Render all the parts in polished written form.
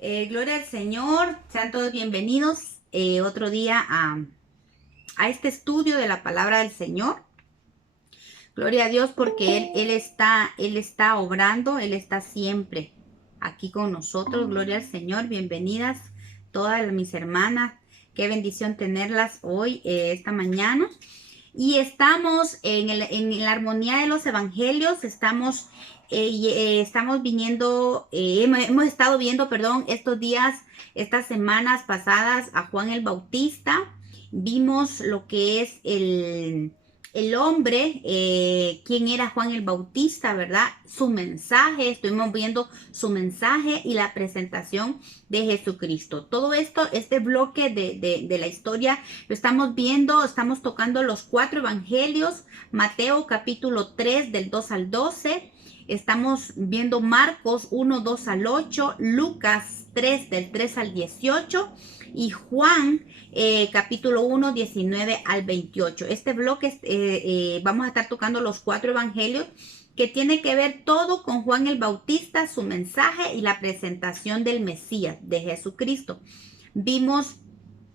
Gloria al Señor, sean todos bienvenidos otro día a este estudio de la palabra del Señor. Gloria a Dios porque Él está obrando, Él está siempre aquí con nosotros. Gloria al Señor, bienvenidas todas mis hermanas. Qué bendición tenerlas hoy, esta mañana. Y estamos en la armonía de los evangelios, estamos viniendo, hemos estado viendo, perdón, estos días, estas semanas pasadas a Juan el Bautista. Vimos lo que es el hombre, quién era Juan el Bautista, ¿verdad? Su mensaje, estuvimos viendo su mensaje y la presentación de Jesucristo. Todo esto, este bloque de la historia, lo estamos viendo, estamos tocando los 4 evangelios, Mateo capítulo 3 del 2 al 12, estamos viendo Marcos 1, 2 al 8, Lucas 3 del 3 al 18 y Juan capítulo 1, 19 al 28. Este bloque vamos a estar tocando los 4 evangelios que tiene que ver todo con Juan el Bautista, su mensaje y la presentación del Mesías, de Jesucristo.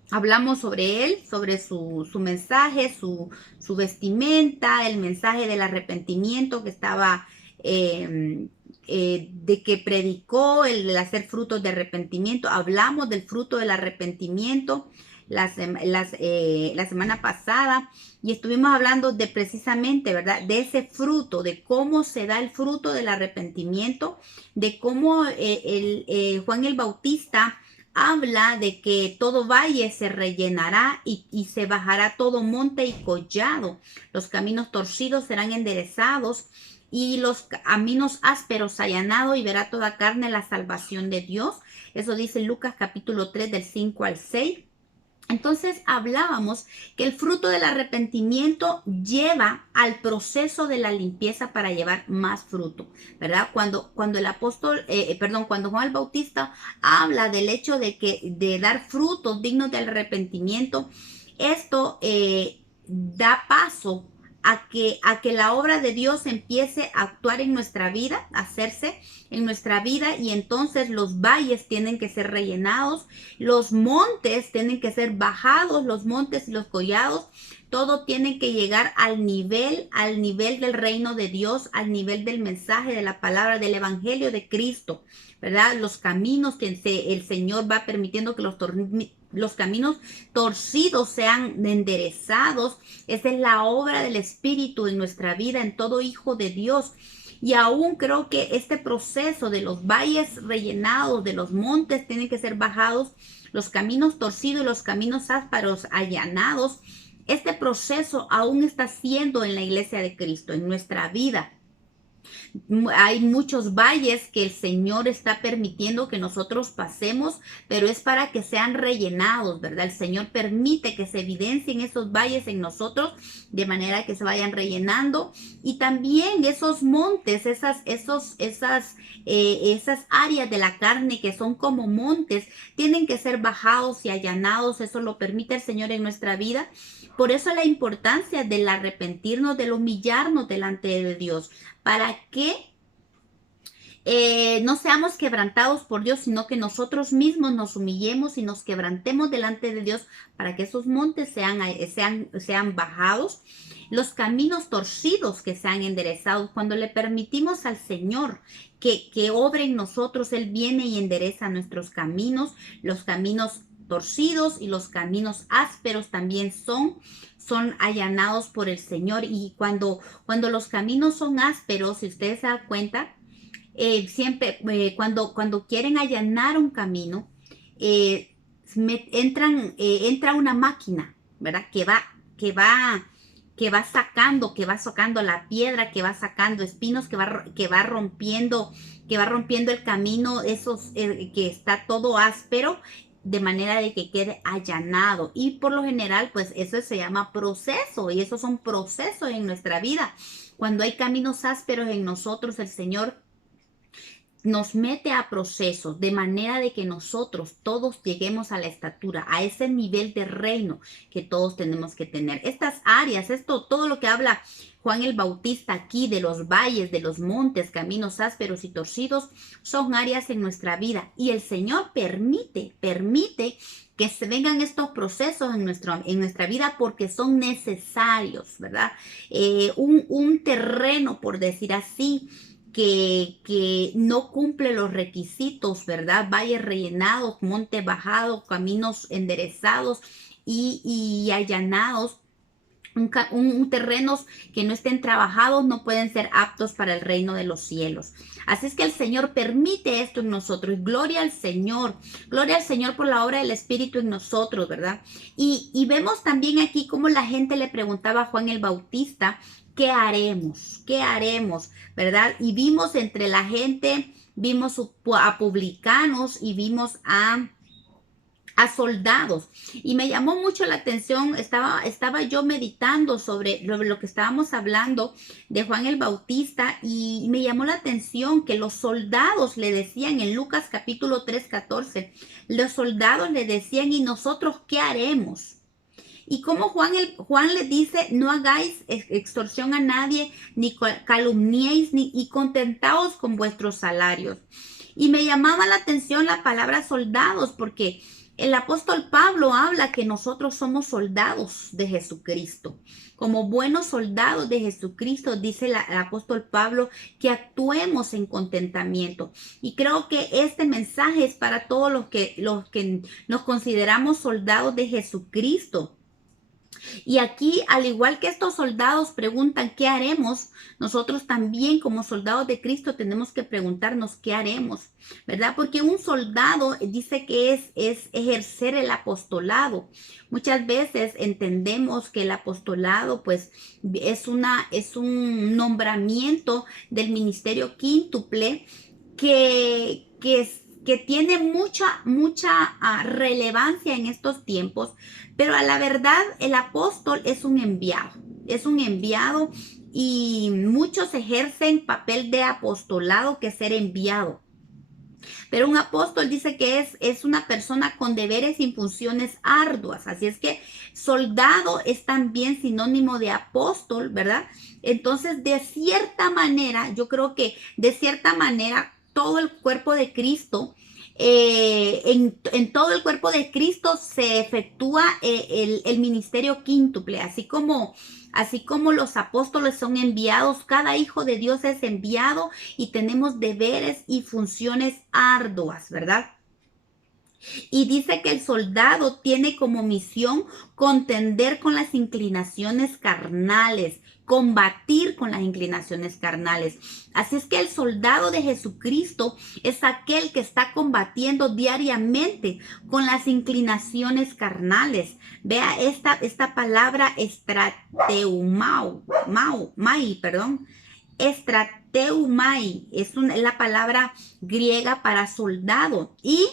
Hablamos sobre él, sobre su mensaje, su vestimenta, el mensaje del arrepentimiento que estaba, de que predicó, el hacer frutos de arrepentimiento. Hablamos del fruto del arrepentimiento la semana pasada y estuvimos hablando de precisamente, ¿verdad? De ese fruto, de cómo se da el fruto del arrepentimiento, de cómo Juan el Bautista habla de que todo valle se rellenará y se bajará todo monte y collado. Los caminos torcidos serán enderezados y los caminos ásperos allanados, y verá toda carne la salvación de Dios. Eso dice Lucas capítulo 3 del 5 al 6. Entonces hablábamos que el fruto del arrepentimiento lleva al proceso de la limpieza para llevar más fruto, ¿verdad? Cuando el apóstol, cuando Juan el Bautista habla del hecho de dar frutos dignos del arrepentimiento, esto da paso a que la obra de Dios empiece a actuar en nuestra vida, a hacerse en nuestra vida, y entonces los valles tienen que ser rellenados, los montes tienen que ser bajados, los montes y los collados, todo tiene que llegar al nivel del reino de Dios, al nivel del mensaje de la palabra, del evangelio de Cristo, ¿verdad? Los caminos que el Señor va permitiendo que los caminos torcidos sean enderezados. Esa es la obra del Espíritu en nuestra vida, en todo hijo de Dios. Y aún creo que este proceso de los valles rellenados, de los montes tienen que ser bajados, los caminos torcidos y los caminos ásperos allanados, este proceso aún está siendo en la iglesia de Cristo, en nuestra vida. Hay muchos valles que el Señor está permitiendo que nosotros pasemos, pero es para que sean rellenados, ¿verdad? El Señor permite que se evidencien esos valles en nosotros de manera que se vayan rellenando, y también esos montes, esas áreas de la carne que son como montes, tienen que ser bajados y allanados. Eso lo permite el Señor en nuestra vida. Por eso la importancia del arrepentirnos, del humillarnos delante de Dios, para que no seamos quebrantados por Dios, sino que nosotros mismos nos humillemos y nos quebrantemos delante de Dios para que esos montes sean bajados, los caminos torcidos que sean enderezados. Cuando le permitimos al Señor que obre en nosotros, Él viene y endereza nuestros caminos. Los caminos torcidos y los caminos ásperos también son allanados por el Señor. Y cuando los caminos son ásperos, si ustedes se dan cuenta, siempre cuando quieren allanar un camino, entra una máquina, ¿verdad? Que va sacando la piedra, que va sacando espinos, que va rompiendo el camino, que está todo áspero, de manera de que quede allanado. Y por lo general, pues eso se llama proceso, y esos son procesos en nuestra vida. Cuando hay caminos ásperos en nosotros, el Señor nos mete a procesos de manera de que nosotros todos lleguemos a la estatura, a ese nivel de reino que todos tenemos que tener. Estas áreas, todo lo que habla Juan el Bautista aquí de los valles, de los montes, caminos ásperos y torcidos, son áreas en nuestra vida. Y el Señor permite que se vengan estos procesos en nuestra vida porque son necesarios, ¿verdad? Un terreno, por decir así, que no cumple los requisitos, ¿verdad? Valles rellenados, montes bajados, caminos enderezados y allanados. Terrenos que no estén trabajados no pueden ser aptos para el reino de los cielos. Así es que el Señor permite esto en nosotros. Gloria al Señor por la obra del Espíritu en nosotros, ¿verdad? Y vemos también aquí cómo la gente le preguntaba a Juan el Bautista, ¿qué haremos? ¿Qué haremos? ¿Verdad? Y vimos entre la gente, vimos a publicanos y vimos a soldados. Y me llamó mucho la atención, estaba yo meditando sobre lo que estábamos hablando de Juan el Bautista y me llamó la atención que los soldados le decían en Lucas capítulo 3:14, los soldados le decían, ¿y nosotros qué haremos? Y como Juan le dice, no hagáis extorsión a nadie, ni calumniéis, y contentaos con vuestros salarios. Y me llamaba la atención la palabra soldados, porque el apóstol Pablo habla que nosotros somos soldados de Jesucristo. Como buenos soldados de Jesucristo, dice el apóstol Pablo, que actuemos en contentamiento. Y creo que este mensaje es para todos los que nos consideramos soldados de Jesucristo. Y aquí, al igual que estos soldados preguntan qué haremos, nosotros también como soldados de Cristo tenemos que preguntarnos qué haremos, ¿verdad? Porque un soldado dice que es ejercer el apostolado. Muchas veces entendemos que el apostolado pues es un nombramiento del ministerio quíntuple que tiene mucha relevancia en estos tiempos, pero a la verdad el apóstol es un enviado y muchos ejercen papel de apostolado que ser enviado. Pero un apóstol dice que es una persona con deberes y funciones arduas. Así es que soldado es también sinónimo de apóstol, ¿verdad? Entonces, de cierta manera, yo creo que de cierta manera todo el cuerpo de Cristo, en todo el cuerpo de Cristo se efectúa el ministerio quíntuple, así como los apóstoles son enviados, cada hijo de Dios es enviado y tenemos deberes y funciones arduas, ¿verdad? Y dice que el soldado tiene como misión contender con las inclinaciones carnales, combatir con las inclinaciones carnales. Así es que el soldado de Jesucristo es aquel que está combatiendo diariamente con las inclinaciones carnales. Vea esta palabra estrateumai, es la palabra griega para soldado y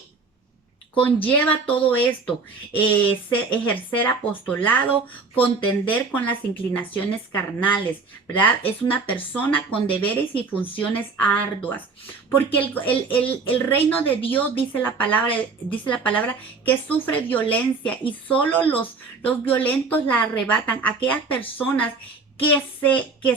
conlleva todo esto, ejercer apostolado, contender con las inclinaciones carnales, ¿verdad? Es una persona con deberes y funciones arduas, porque el reino de Dios, dice la palabra que sufre violencia y solo los violentos la arrebatan. Aquellas personas que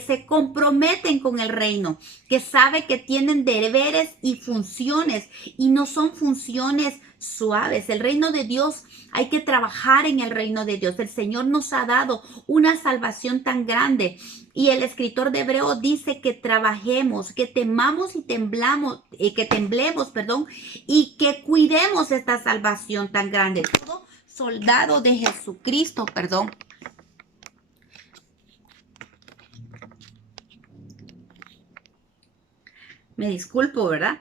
se comprometen con el reino, que sabe que tienen deberes y funciones y no son funciones suaves. El reino de Dios, hay que trabajar en el reino de Dios. El Señor nos ha dado una salvación tan grande y el escritor de Hebreo dice que trabajemos, que temamos y temblemos, y que cuidemos esta salvación tan grande. Todo soldado de Jesucristo, me disculpo, ¿verdad?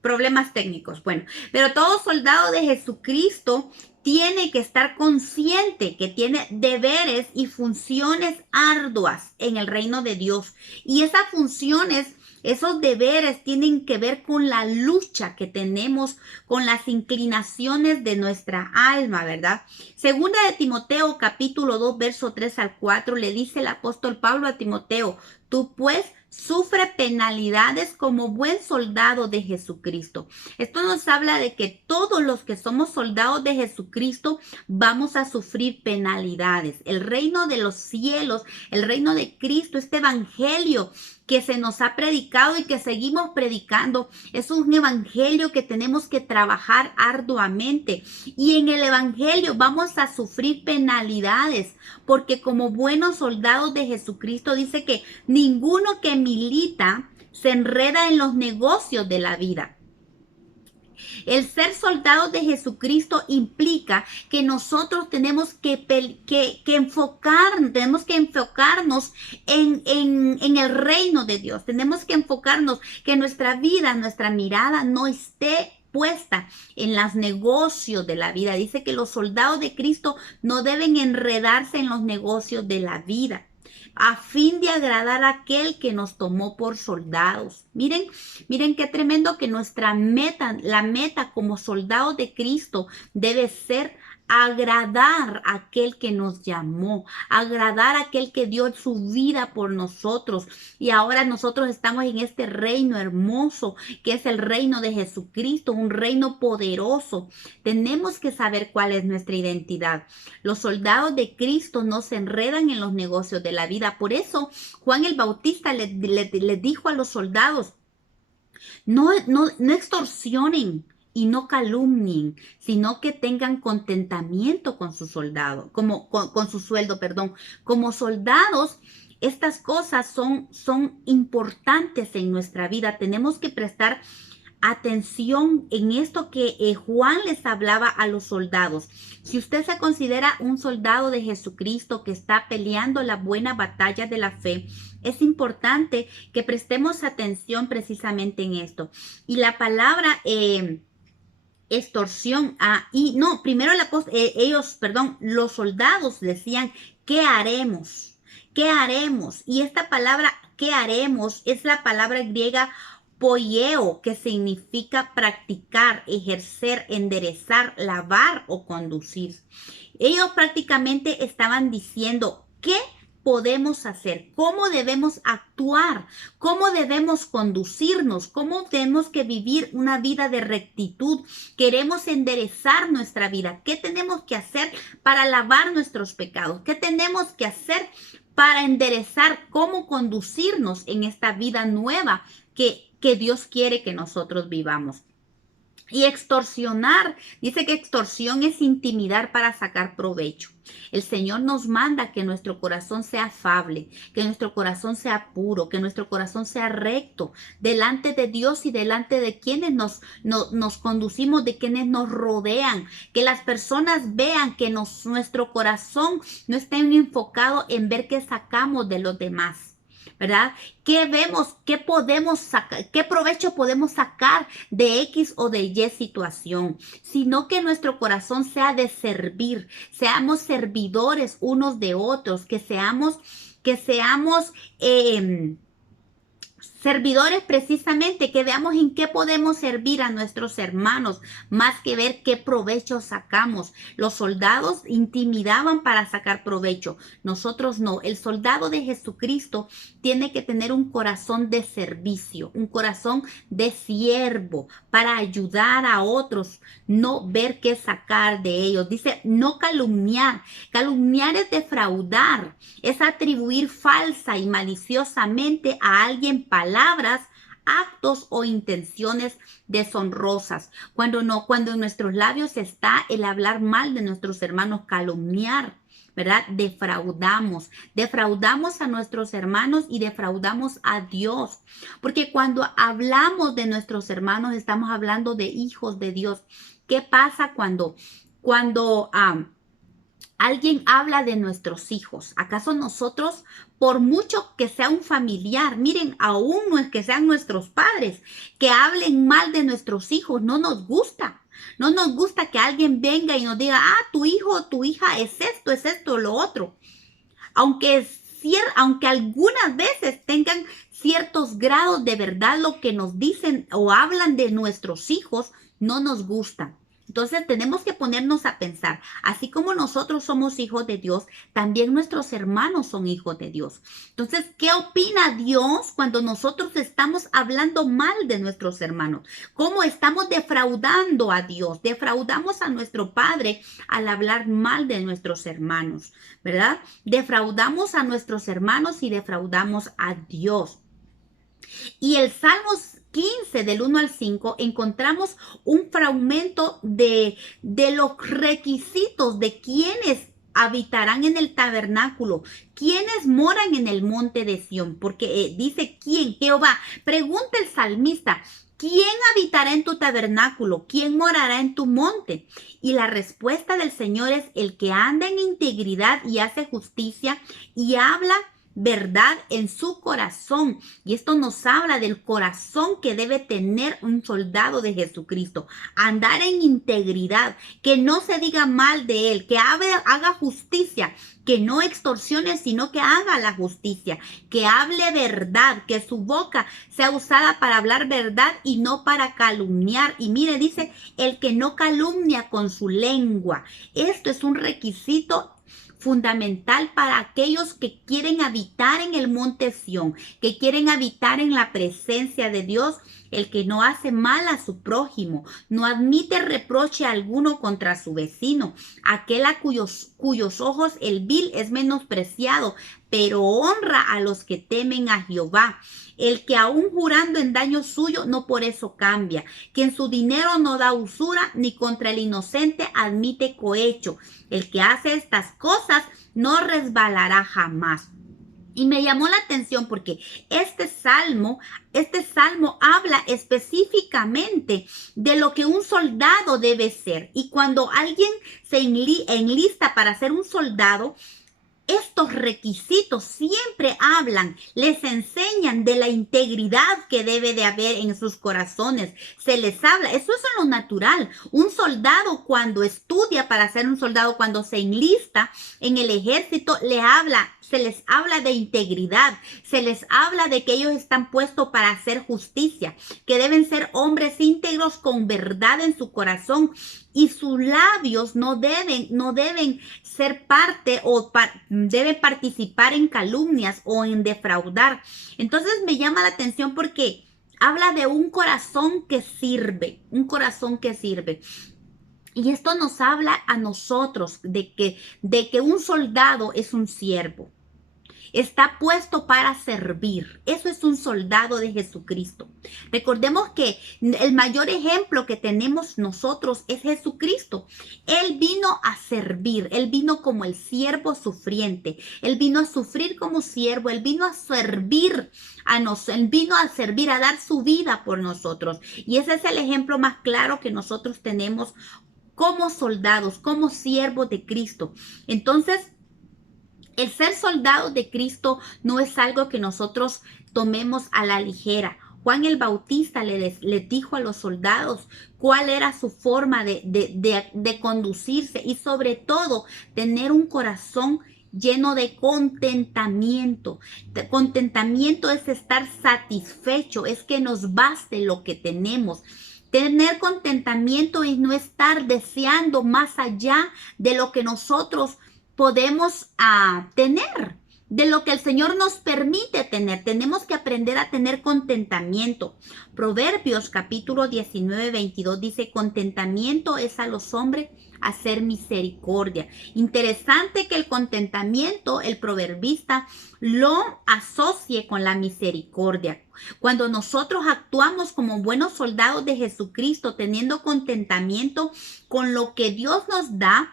Problemas técnicos. Bueno, pero todo soldado de Jesucristo tiene que estar consciente que tiene deberes y funciones arduas en el reino de Dios. Y esas funciones, esos deberes tienen que ver con la lucha que tenemos con las inclinaciones de nuestra alma, ¿verdad? Segunda de Timoteo, capítulo 2, verso 3 al 4, le dice el apóstol Pablo a Timoteo, tú pues sufre penalidades como buen soldado de Jesucristo. Esto nos habla de que todos los que somos soldados de Jesucristo vamos a sufrir penalidades. El reino de los cielos, el reino de Cristo, este evangelio que se nos ha predicado y que seguimos predicando, es un evangelio que tenemos que trabajar arduamente. Y en el evangelio vamos a sufrir penalidades, porque como buenos soldados de Jesucristo dice que ninguno que milita se enreda en los negocios de la vida. El ser soldado de Jesucristo implica que nosotros tenemos que enfocarnos en el reino de Dios. Tenemos que enfocarnos que nuestra vida, nuestra mirada no esté puesta en los negocios de la vida. Dice que los soldados de Cristo no deben enredarse en los negocios de la vida, a fin de agradar a aquel que nos tomó por soldados. Miren qué tremendo que nuestra meta, la meta como soldados de Cristo debe ser agradar a aquel que nos llamó, agradar a aquel que dio su vida por nosotros. Y ahora nosotros estamos en este reino hermoso que es el reino de Jesucristo, un reino poderoso. Tenemos que saber cuál es nuestra identidad. Los soldados de Cristo no se enredan en los negocios de la vida. Por eso Juan el Bautista le dijo a los soldados: no extorsionen y no calumnien, sino que tengan contentamiento con su soldado, con su sueldo, perdón. Como soldados, estas cosas son importantes en nuestra vida. Tenemos que prestar atención en esto que Juan les hablaba a los soldados. Si usted se considera un soldado de Jesucristo que está peleando la buena batalla de la fe, es importante que prestemos atención precisamente en esto. Y la palabra extorsión, los soldados decían: ¿qué haremos? ¿Qué haremos? Y esta palabra ¿qué haremos? Es la palabra griega poieo, que significa practicar, ejercer, enderezar, lavar o conducir. Ellos prácticamente estaban diciendo: ¿qué podemos hacer? ¿Cómo debemos actuar? ¿Cómo debemos conducirnos? ¿Cómo tenemos que vivir una vida de rectitud? Queremos enderezar nuestra vida. ¿Qué tenemos que hacer para lavar nuestros pecados? ¿Qué tenemos que hacer para enderezar cómo conducirnos en esta vida nueva que Dios quiere que nosotros vivamos? Y extorsionar, dice que extorsión es intimidar para sacar provecho. El Señor nos manda que nuestro corazón sea afable, que nuestro corazón sea puro, que nuestro corazón sea recto delante de Dios y delante de quienes nos conducimos, de quienes nos rodean. Que las personas vean que nuestro corazón no está enfocado en ver qué sacamos de los demás, ¿verdad? ¿Qué vemos? ¿Qué podemos sacar? ¿Qué provecho podemos sacar de X o de Y situación? Sino que nuestro corazón sea de servir, seamos servidores unos de otros, que seamos servidores precisamente, que veamos en qué podemos servir a nuestros hermanos, más que ver qué provecho sacamos. Los soldados intimidaban para sacar provecho, nosotros no. El soldado de Jesucristo tiene que tener un corazón de servicio, un corazón de siervo para ayudar a otros, no ver qué sacar de ellos. Dice no calumniar. Calumniar es defraudar, es atribuir falsa y maliciosamente a alguien palabras, actos o intenciones deshonrosas. Cuando en nuestros labios está el hablar mal de nuestros hermanos, calumniar, ¿verdad? Defraudamos a nuestros hermanos y defraudamos a Dios. Porque cuando hablamos de nuestros hermanos, estamos hablando de hijos de Dios. ¿Qué pasa cuando alguien habla de nuestros hijos? ¿Acaso nosotros, por mucho que sea un familiar, miren, aún no es que sean nuestros padres, que hablen mal de nuestros hijos, no nos gusta? No nos gusta que alguien venga y nos diga: tu hijo o tu hija es esto, lo otro. Aunque algunas veces tengan ciertos grados de verdad lo que nos dicen o hablan de nuestros hijos, no nos gusta. Entonces tenemos que ponernos a pensar, así como nosotros somos hijos de Dios, también nuestros hermanos son hijos de Dios. Entonces, ¿qué opina Dios cuando nosotros estamos hablando mal de nuestros hermanos? ¿Cómo estamos defraudando a Dios? Defraudamos a nuestro Padre al hablar mal de nuestros hermanos, ¿verdad? Defraudamos a nuestros hermanos y defraudamos a Dios. Y el Salmos 15 del 1 al 5 encontramos un fragmento de los requisitos de quienes habitarán en el tabernáculo, quienes moran en el monte de Sión, porque dice quién, Jehová. Pregunta el salmista, ¿quién habitará en tu tabernáculo? ¿Quién morará en tu monte? Y la respuesta del Señor es el que anda en integridad y hace justicia y habla verdad en su corazón. Y esto nos habla del corazón que debe tener un soldado de Jesucristo. Andar en integridad, que no se diga mal de él, que haga justicia, que no extorsione, sino que haga la justicia, que hable verdad, que su boca sea usada para hablar verdad y no para calumniar. Y mire, dice, el que no calumnia con su lengua. Esto es un requisito fundamental para aquellos que quieren habitar en el monte Sión, que quieren habitar en la presencia de Dios, el que no hace mal a su prójimo, no admite reproche alguno contra su vecino, aquel a cuyos ojos el vil es menospreciado, pero honra a los que temen a Jehová. El que aún jurando en daño suyo, no por eso cambia. Quien su dinero no da usura, ni contra el inocente admite cohecho. El que hace estas cosas no resbalará jamás. Y me llamó la atención porque este salmo habla específicamente de lo que un soldado debe ser. Y cuando alguien se enlista para ser un soldado, estos requisitos siempre hablan, les enseñan de la integridad que debe de haber en sus corazones. Se les habla, eso es en lo natural. Un soldado cuando estudia para ser un soldado, cuando se enlista en el ejército, se les habla de integridad, se les habla de que ellos están puestos para hacer justicia, que deben ser hombres íntegros con verdad en su corazón. Y sus labios no deben ser parte o deben participar en calumnias o en defraudar. Entonces me llama la atención porque habla de un corazón que sirve, un corazón que sirve. Y esto nos habla a nosotros de que un soldado es un siervo. Está puesto para servir. Eso es un soldado de Jesucristo. Recordemos que el mayor ejemplo que tenemos nosotros es Jesucristo. Él vino a servir. Él vino como el siervo sufriente. Él vino a sufrir como siervo. Él vino a servir a nosotros. Él vino a servir, a dar su vida por nosotros. Y ese es el ejemplo más claro que nosotros tenemos como soldados, como siervos de Cristo. Entonces, el ser soldado de Cristo no es algo que nosotros tomemos a la ligera. Juan el Bautista le dijo a los soldados cuál era su forma de conducirse y sobre todo tener un corazón lleno de contentamiento. Contentamiento es estar satisfecho, es que nos baste lo que tenemos. Tener contentamiento es no estar deseando más allá de lo que nosotros podemos tener, de lo que el Señor nos permite tener. Tenemos que aprender a tener contentamiento. Proverbios capítulo 19, 22 dice, contentamiento es a los hombres hacer misericordia. Interesante que el contentamiento, el proverbista lo asocie con la misericordia. Cuando nosotros actuamos como buenos soldados de Jesucristo, teniendo contentamiento con lo que Dios nos da,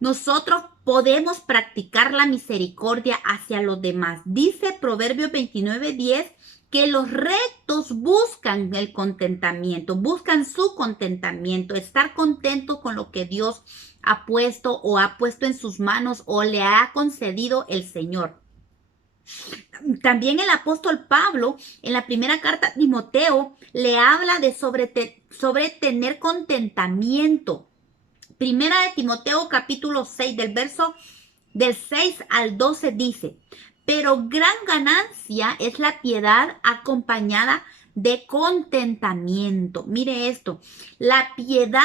nosotros podemos practicar la misericordia hacia los demás. Dice Proverbios 29:10 que los rectos buscan el contentamiento, buscan su contentamiento, estar contento con lo que Dios ha puesto en sus manos o le ha concedido el Señor. También el apóstol Pablo en la primera carta a Timoteo le habla de sobre tener contentamiento. Primera de Timoteo capítulo 6 del 6 al 12 dice, pero gran ganancia es la piedad acompañada de contentamiento. Mire esto, la piedad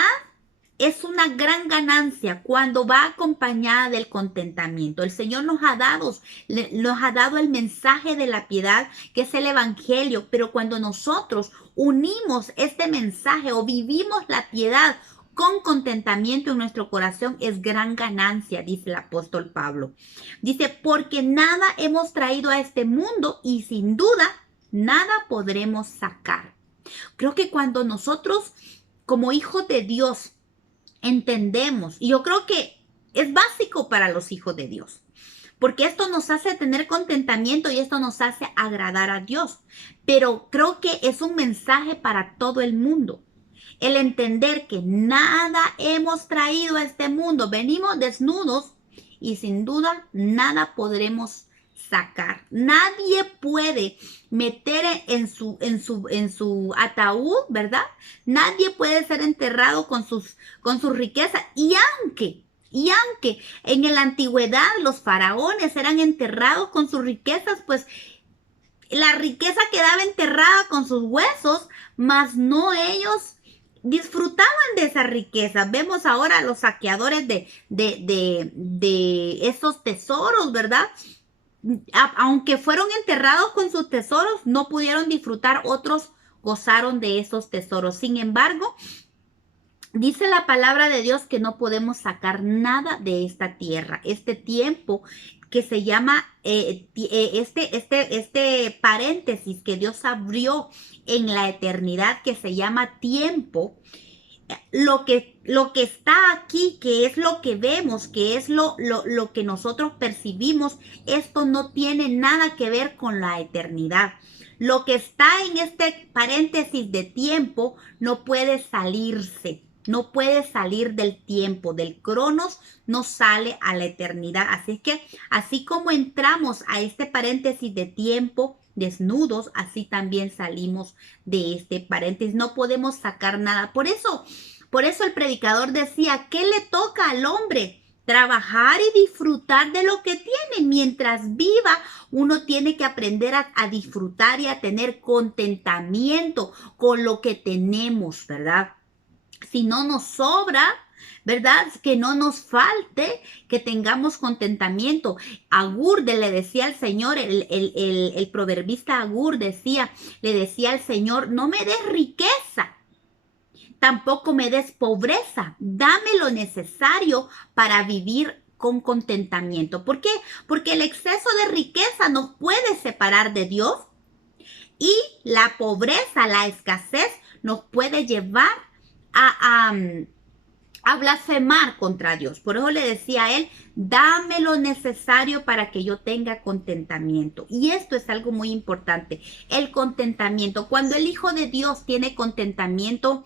es una gran ganancia cuando va acompañada del contentamiento. El Señor nos ha dado el mensaje de la piedad, que es el evangelio, pero cuando nosotros unimos este mensaje o vivimos la piedad con contentamiento en nuestro corazón, es gran ganancia, dice el apóstol Pablo. Dice, porque nada hemos traído a este mundo y sin duda nada podremos sacar. Creo que cuando nosotros, como hijos de Dios, entendemos, y yo creo que es básico para los hijos de Dios, porque esto nos hace tener contentamiento y esto nos hace agradar a Dios, pero creo que es un mensaje para todo el mundo. El entender que nada hemos traído a este mundo, venimos desnudos y sin duda nada podremos sacar. Nadie puede meter en su ataúd, ¿verdad? Nadie puede ser enterrado con sus riquezas. Y aunque en la antigüedad los faraones eran enterrados con sus riquezas, pues la riqueza quedaba enterrada con sus huesos, mas no ellos disfrutaban de esa riqueza. Vemos ahora a los saqueadores de esos tesoros, ¿verdad? Aunque fueron enterrados con sus tesoros, no pudieron disfrutar, otros gozaron de esos tesoros. Sin embargo, dice la palabra de Dios que no podemos sacar nada de esta tierra. Este tiempo que se llama, este paréntesis que Dios abrió en la eternidad, que se llama tiempo, lo que está aquí, que es lo que vemos, que es lo que nosotros percibimos, esto no tiene nada que ver con la eternidad. Lo que está en este paréntesis de tiempo no puede salirse. No puede salir del tiempo, del cronos, no sale a la eternidad. Así es que, así como entramos a este paréntesis de tiempo desnudos, así también salimos de este paréntesis. No podemos sacar nada. Por eso el predicador decía, ¿qué le toca al hombre? Trabajar y disfrutar de lo que tiene. Mientras viva, uno tiene que aprender a disfrutar y a tener contentamiento con lo que tenemos, ¿verdad? Si no nos sobra, ¿verdad? Que no nos falte, que tengamos contentamiento. Agurde le decía al Señor, el proverbista Agur le decía al Señor, no me des riqueza, tampoco me des pobreza, dame lo necesario para vivir con contentamiento. ¿Por qué? Porque el exceso de riqueza nos puede separar de Dios y la pobreza, la escasez nos puede llevar a blasfemar contra Dios. Por eso le decía a él, dame lo necesario para que yo tenga contentamiento. Y esto es algo muy importante, el contentamiento. Cuando el Hijo de Dios tiene contentamiento,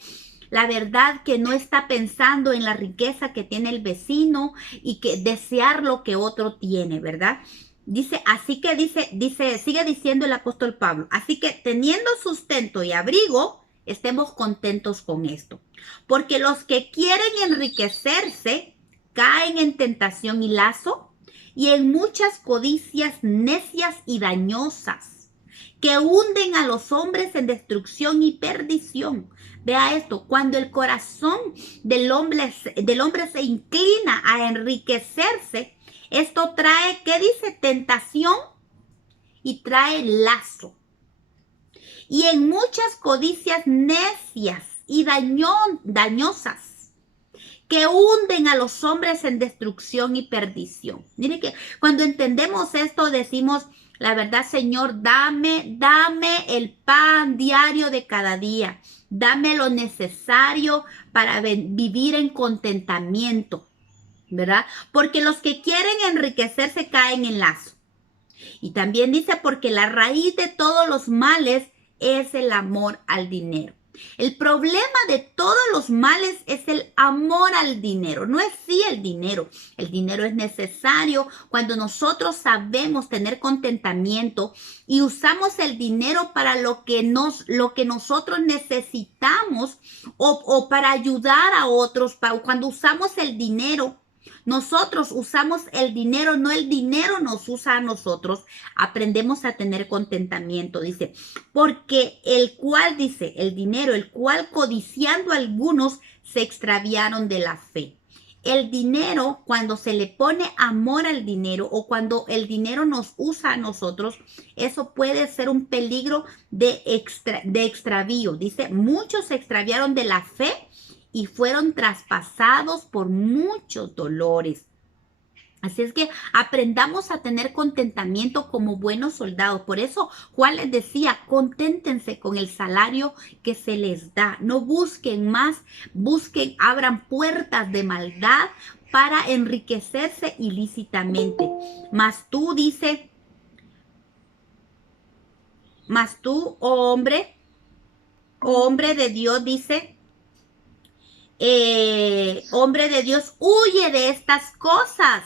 la verdad que no está pensando en la riqueza que tiene el vecino y que desear lo que otro tiene, ¿verdad? Sigue diciendo el apóstol Pablo, así que teniendo sustento y abrigo, estemos contentos con esto. Porque los que quieren enriquecerse caen en tentación y lazo y en muchas codicias necias y dañosas que hunden a los hombres en destrucción y perdición. Vea esto, cuando el corazón del hombre se inclina a enriquecerse, esto trae, ¿qué dice? Tentación y trae lazo. Y en muchas codicias necias y dañosas que hunden a los hombres en destrucción y perdición. Miren que cuando entendemos esto decimos, la verdad, Señor, dame el pan diario de cada día. Dame lo necesario para vivir en contentamiento, ¿verdad? Porque los que quieren enriquecerse caen en lazo. Y también dice, porque la raíz de todos los males es el amor al dinero. El problema de todos los males es el amor al dinero. No es sí el dinero. El dinero es necesario cuando nosotros sabemos tener contentamiento y usamos el dinero para lo que nosotros necesitamos o para ayudar a otros. Cuando usamos el dinero nosotros usamos el dinero, no el dinero nos usa a nosotros, aprendemos a tener contentamiento, dice, porque el cual, dice, el dinero, el cual codiciando a algunos se extraviaron de la fe. El dinero, cuando se le pone amor al dinero o cuando el dinero nos usa a nosotros, eso puede ser un peligro de extravío. Dice, muchos se extraviaron de la fe y fueron traspasados por muchos dolores. Así es que aprendamos a tener contentamiento como buenos soldados. Por eso Juan les decía, conténtense con el salario que se les da. No busquen más, busquen, abran puertas de maldad para enriquecerse ilícitamente. Mas tú, dice, mas tú, oh hombre de Dios, dice, hombre de Dios, huye de estas cosas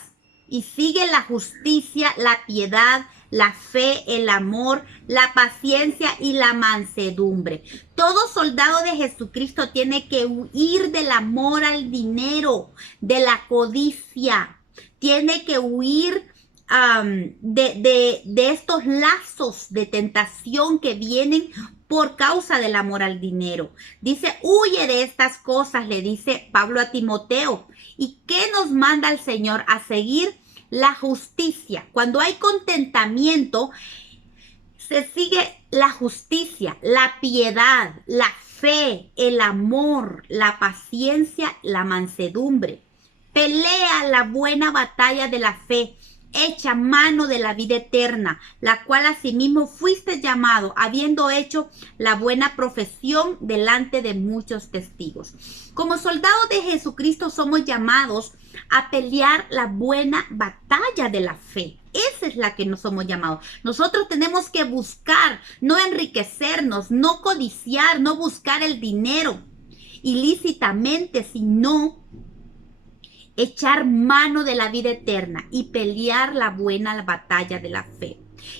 y sigue la justicia, la piedad, la fe, el amor, la paciencia y la mansedumbre. Todo soldado de Jesucristo tiene que huir del amor al dinero, de la codicia. Tiene que huir de estos lazos de tentación que vienen por causa del amor al dinero. Dice, huye de estas cosas, le dice Pablo a Timoteo. ¿Y qué nos manda el Señor? A seguir la justicia. Cuando hay contentamiento, se sigue la justicia, la piedad, la fe, el amor, la paciencia, la mansedumbre. Pelea la buena batalla de la fe. Echa mano de la vida eterna, la cual asimismo fuiste llamado, habiendo hecho la buena profesión delante de muchos testigos. Como soldados de Jesucristo somos llamados a pelear la buena batalla de la fe. Esa es la que nos somos llamados. Nosotros tenemos que buscar, no enriquecernos, no codiciar, no buscar el dinero ilícitamente, sino echar mano de la vida eterna y pelear la buena batalla de la fe.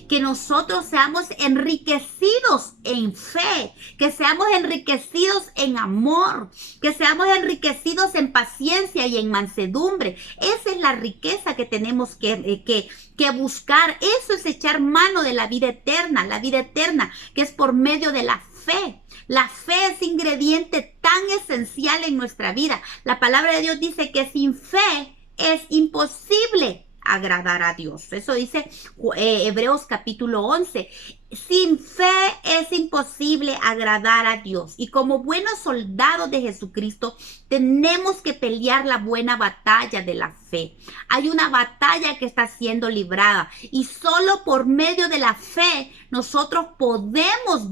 Que nosotros seamos enriquecidos en fe, que seamos enriquecidos en amor, que seamos enriquecidos en paciencia y en mansedumbre. Esa es la riqueza que tenemos que buscar. Eso es echar mano de la vida eterna que es por medio de la fe. La fe es ingrediente tan esencial en nuestra vida. La palabra de Dios dice que sin fe es imposible agradar a Dios. Eso dice Hebreos capítulo 11. Sin fe es imposible agradar a Dios. Y como buenos soldados de Jesucristo, tenemos que pelear la buena batalla de la fe. Hay una batalla que está siendo librada y solo por medio de la fe nosotros podemos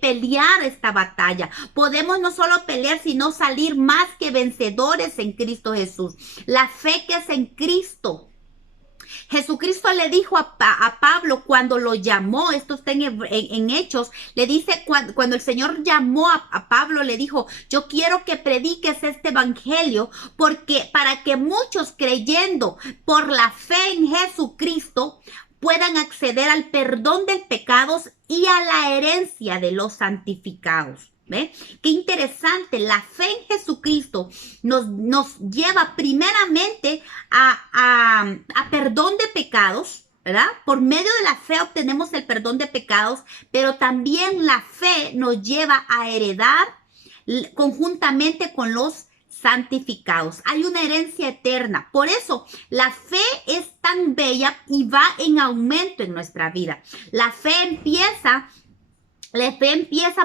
pelear esta batalla. Podemos no solo pelear, sino salir más que vencedores en Cristo Jesús. La fe que es en Cristo. Jesucristo le dijo a Pablo cuando lo llamó, esto está en Hechos, le dice, cuando el Señor llamó a Pablo, le dijo, yo quiero que prediques este evangelio porque para que muchos creyendo por la fe en Jesucristo puedan acceder al perdón de pecados y a la herencia de los santificados. ¿Ve? Qué interesante, la fe en Jesucristo nos lleva primeramente a perdón de pecados, ¿verdad? Por medio de la fe obtenemos el perdón de pecados, pero también la fe nos lleva a heredar conjuntamente con los santificados. Hay una herencia eterna. Por eso la fe es tan bella y va en aumento en nuestra vida. La fe empieza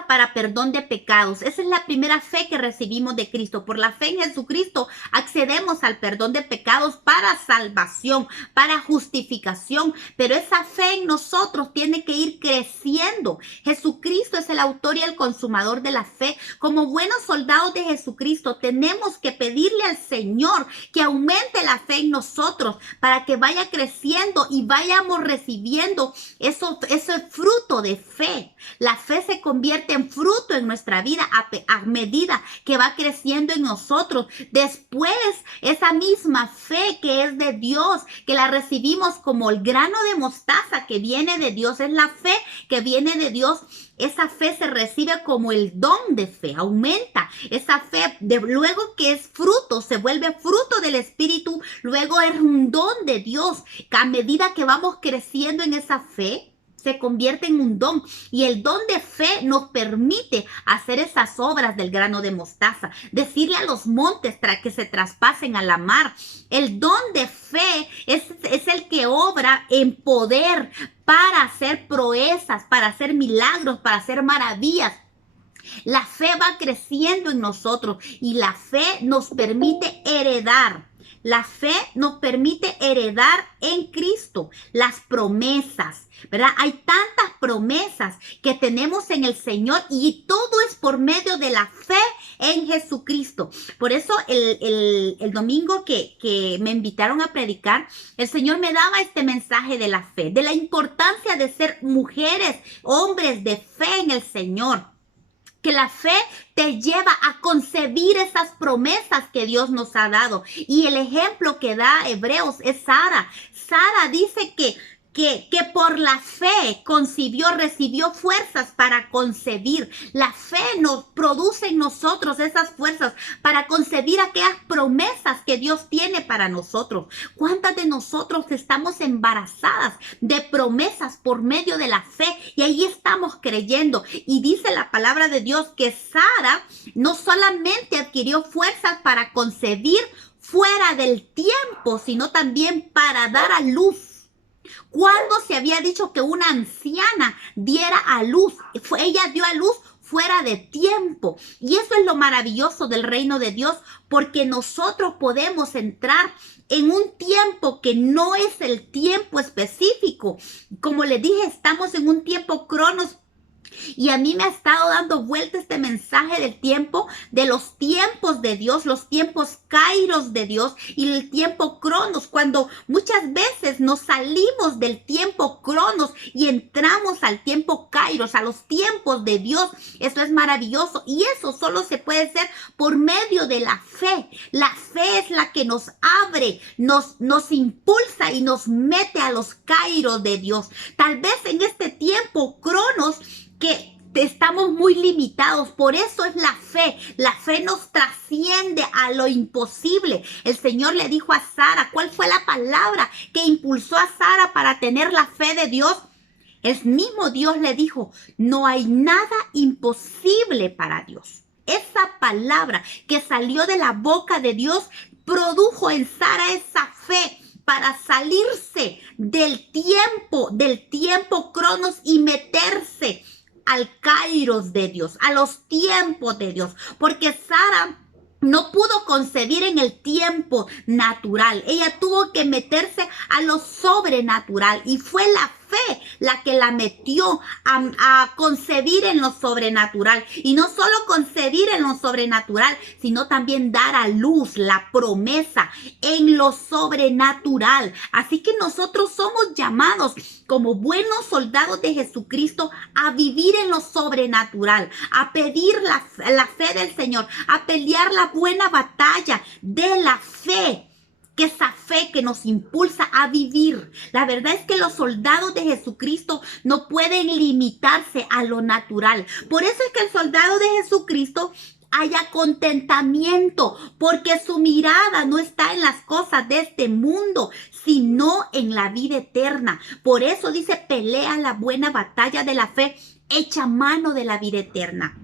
para perdón de pecados. Esa es la primera fe que recibimos de Cristo. Por la fe en Jesucristo accedemos al perdón de pecados para salvación, para justificación. Pero esa fe en nosotros tiene que ir creciendo. Jesucristo es el autor y el consumador de la fe. Como buenos soldados de Jesucristo tenemos que pedirle al Señor que aumente la fe en nosotros para que vaya creciendo y vayamos recibiendo ese fruto de fe. La fe se convierte en fruto en nuestra vida a medida que va creciendo en nosotros. Después, esa misma fe que es de Dios, que la recibimos como el grano de mostaza que viene de Dios, es la fe que viene de Dios. Esa fe se recibe como el don de fe, aumenta. Esa fe, luego que es fruto, se vuelve fruto del Espíritu, luego es un don de Dios. A medida que vamos creciendo en esa fe, se convierte en un don, y el don de fe nos permite hacer esas obras del grano de mostaza, decirle a los montes que se traspasen a la mar. El don de fe es el que obra en poder para hacer proezas, para hacer milagros, para hacer maravillas. La fe va creciendo en nosotros y la fe nos permite heredar. La fe nos permite heredar en Cristo las promesas, ¿verdad? Hay tantas promesas que tenemos en el Señor y todo es por medio de la fe en Jesucristo. Por eso el domingo que me invitaron a predicar, el Señor me daba este mensaje de la fe, de la importancia de ser mujeres, hombres de fe en el Señor. Que la fe te lleva a concebir esas promesas que Dios nos ha dado. Y el ejemplo que da Hebreos es Sara. Sara dice que por la fe recibió fuerzas para concebir. La fe nos produce en nosotros esas fuerzas para concebir aquellas promesas que Dios tiene para nosotros. ¿Cuántas de nosotros estamos embarazadas de promesas por medio de la fe? Y ahí estamos creyendo. Y dice la palabra de Dios que Sara no solamente adquirió fuerzas para concebir fuera del tiempo, sino también para dar a luz. Cuando se había dicho que una anciana diera a luz, ella dio a luz fuera de tiempo. Y eso es lo maravilloso del reino de Dios, porque nosotros podemos entrar en un tiempo que no es el tiempo específico. Como les dije, estamos en un tiempo cronos. Y a mí me ha estado dando vuelta este mensaje del tiempo, de los tiempos de Dios, los tiempos kairos de Dios y el tiempo cronos, cuando muchas veces nos salimos del tiempo cronos y entramos al tiempo kairos, a los tiempos de Dios. Eso es maravilloso y eso solo se puede hacer por medio de la fe. La fe es la que nos abre, nos impulsa y nos mete a los kairos de Dios. Tal vez en este tiempo cronos que estamos muy limitados, por eso es la fe. La fe nos trasciende a lo imposible. El Señor le dijo a Sara, ¿cuál fue la palabra que impulsó a Sara para tener la fe de Dios? El mismo Dios le dijo, no hay nada imposible para Dios. Esa palabra que salió de la boca de Dios produjo en Sara esa fe para salirse del tiempo cronos y meterse al kairos de Dios, a los tiempos de Dios, porque Sara no pudo concebir en el tiempo natural. Ella tuvo que meterse a lo sobrenatural y fue la fe la que la metió a concebir en lo sobrenatural. Y no solo concebir en lo sobrenatural, sino también dar a luz la promesa en lo sobrenatural. Así que nosotros somos llamados como buenos soldados de Jesucristo a vivir en lo sobrenatural, a pedir la fe del Señor, a pelear la buena batalla de la fe. Que esa fe que nos impulsa a vivir. La verdad es que los soldados de Jesucristo no pueden limitarse a lo natural. Por eso es que el soldado de Jesucristo haya contentamiento, porque su mirada no está en las cosas de este mundo, sino en la vida eterna. Por eso dice, pelea la buena batalla de la fe, echa mano de la vida eterna.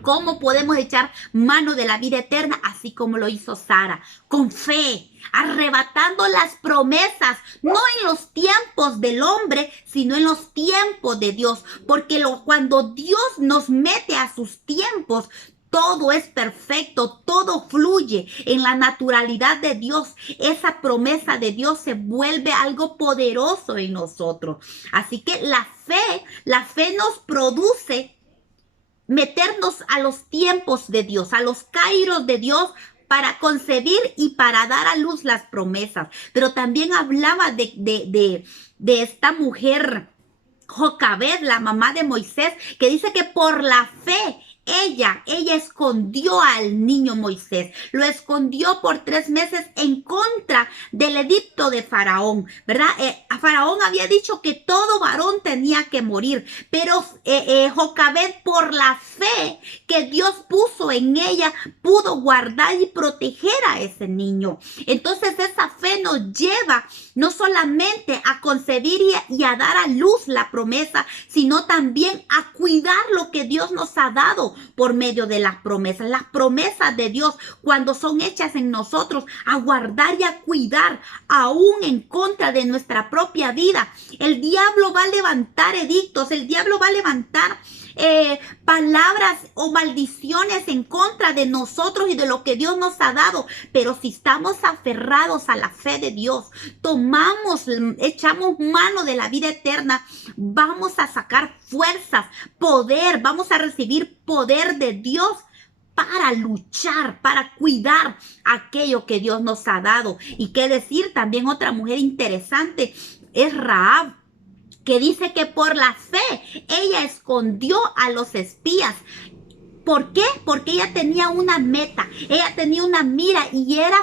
¿Cómo podemos echar mano de la vida eterna? Así como lo hizo Sara, con fe, arrebatando las promesas, no en los tiempos del hombre, sino en los tiempos de Dios. Porque cuando Dios nos mete a sus tiempos, todo es perfecto, todo fluye en la naturalidad de Dios. Esa promesa de Dios se vuelve algo poderoso en nosotros. Así que la fe nos produce meternos a los tiempos de Dios, a los kairos de Dios, para concebir y para dar a luz las promesas. Pero también hablaba de esta mujer Jocabed, la mamá de Moisés, que dice que por la fe ella escondió al niño Moisés, lo escondió por 3 meses en contra del edicto de Faraón, ¿verdad? A Faraón había dicho que todo varón tenía que morir, pero Jocabed, por la fe que Dios puso en ella, pudo guardar y proteger a ese niño. Entonces esa fe nos lleva no solamente a concebir y a dar a luz la promesa, sino también a cuidar lo que Dios nos ha dado por medio de las promesas de Dios, cuando son hechas en nosotros, a guardar y a cuidar, aún en contra de nuestra propia vida. El diablo va a levantar edictos, el diablo va a levantar palabras o maldiciones en contra de nosotros y de lo que Dios nos ha dado, pero si estamos aferrados a la fe de Dios, echamos mano de la vida eterna, vamos a sacar fuerzas, poder, vamos a recibir poder de Dios para luchar, para cuidar aquello que Dios nos ha dado. Y qué decir, también otra mujer interesante es Rahab, que dice que por la fe ella escondió a los espías. ¿Por qué? Porque ella tenía una meta, ella tenía una mira y era,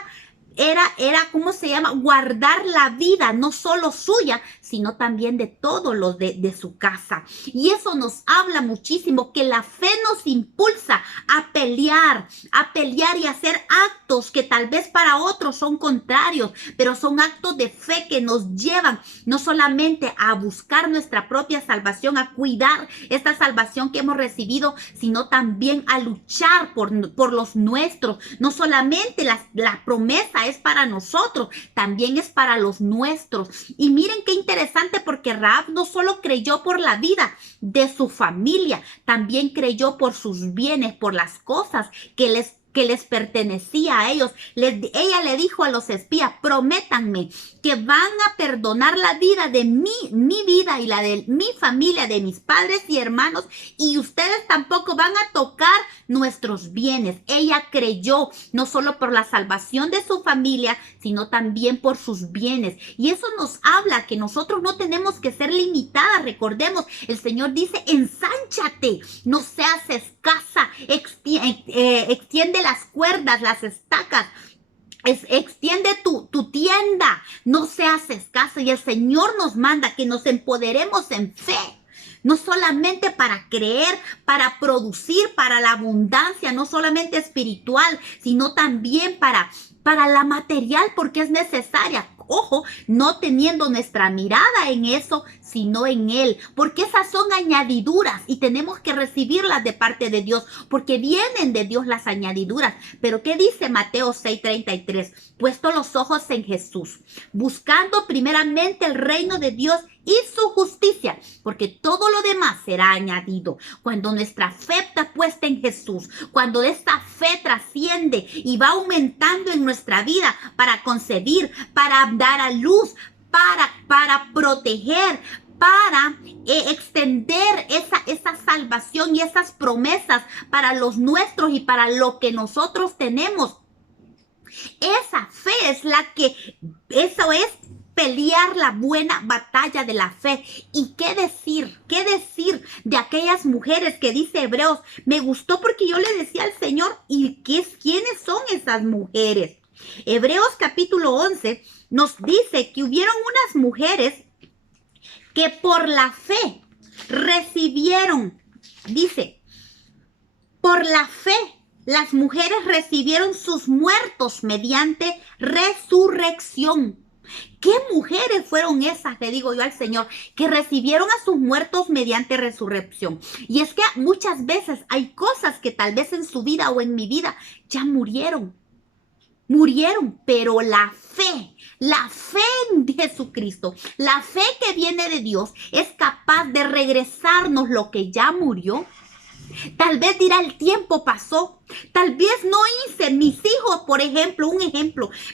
¿cómo se llama? Guardar la vida, no solo suya, sino también de todos los de su casa. Y eso nos habla muchísimo, que la fe nos impulsa a pelear y hacer actos que tal vez para otros son contrarios, pero son actos de fe que nos llevan no solamente a buscar nuestra propia salvación, a cuidar esta salvación que hemos recibido, sino también a luchar por los nuestros. No solamente la promesa es para nosotros, también es para los nuestros. Y miren qué interesante, porque Rahab no solo creyó por la vida de su familia, también creyó por sus bienes, por las cosas que les pertenecía a ellos. Ella le dijo a los espías: prométanme que van a perdonar la vida de mi vida y la de mi familia, de mis padres y hermanos, y ustedes tampoco van a tocar nuestros bienes. Ella creyó no solo por la salvación de su familia, sino también por sus bienes. Y eso nos habla que nosotros no tenemos que ser limitadas. Recordemos, el Señor dice: ensánchate, no seas escasa, extiende las cuerdas, las estacas, extiende tu tienda, no seas escasa. Y el Señor nos manda que nos empoderemos en fe, no solamente para creer, para producir, para la abundancia, no solamente espiritual, sino también para la material, porque es necesaria. Ojo, no teniendo nuestra mirada en eso, sino en Él, porque esas son añadiduras y tenemos que recibirlas de parte de Dios, porque vienen de Dios las añadiduras. Pero ¿qué dice Mateo 6:33? Puesto los ojos en Jesús, buscando primeramente el reino de Dios y su justicia, porque todo lo demás será añadido. Cuando nuestra fe está puesta en Jesús, cuando esta fe trasciende y va aumentando en nuestra vida para concebir, para dar a luz, para proteger, para extender esa salvación y esas promesas para los nuestros y para lo que nosotros tenemos. Esa fe es eso es pelear la buena batalla de la fe. ¿Y qué decir de aquellas mujeres que dice Hebreos? Me gustó porque yo le decía al Señor: ¿y quiénes son esas mujeres? Hebreos capítulo 11 nos dice que hubieron unas mujeres que por la fe recibieron, dice, por la fe las mujeres recibieron sus muertos mediante resurrección. ¿Qué mujeres fueron esas, le digo yo al Señor, que recibieron a sus muertos mediante resurrección? Y es que muchas veces hay cosas que tal vez en su vida o en mi vida ya murieron, pero la fe en Jesucristo, la fe que viene de Dios, es capaz de regresarnos lo que ya murió. Tal vez dirá: el tiempo pasó, tal vez no hice, mis hijos, por ejemplo,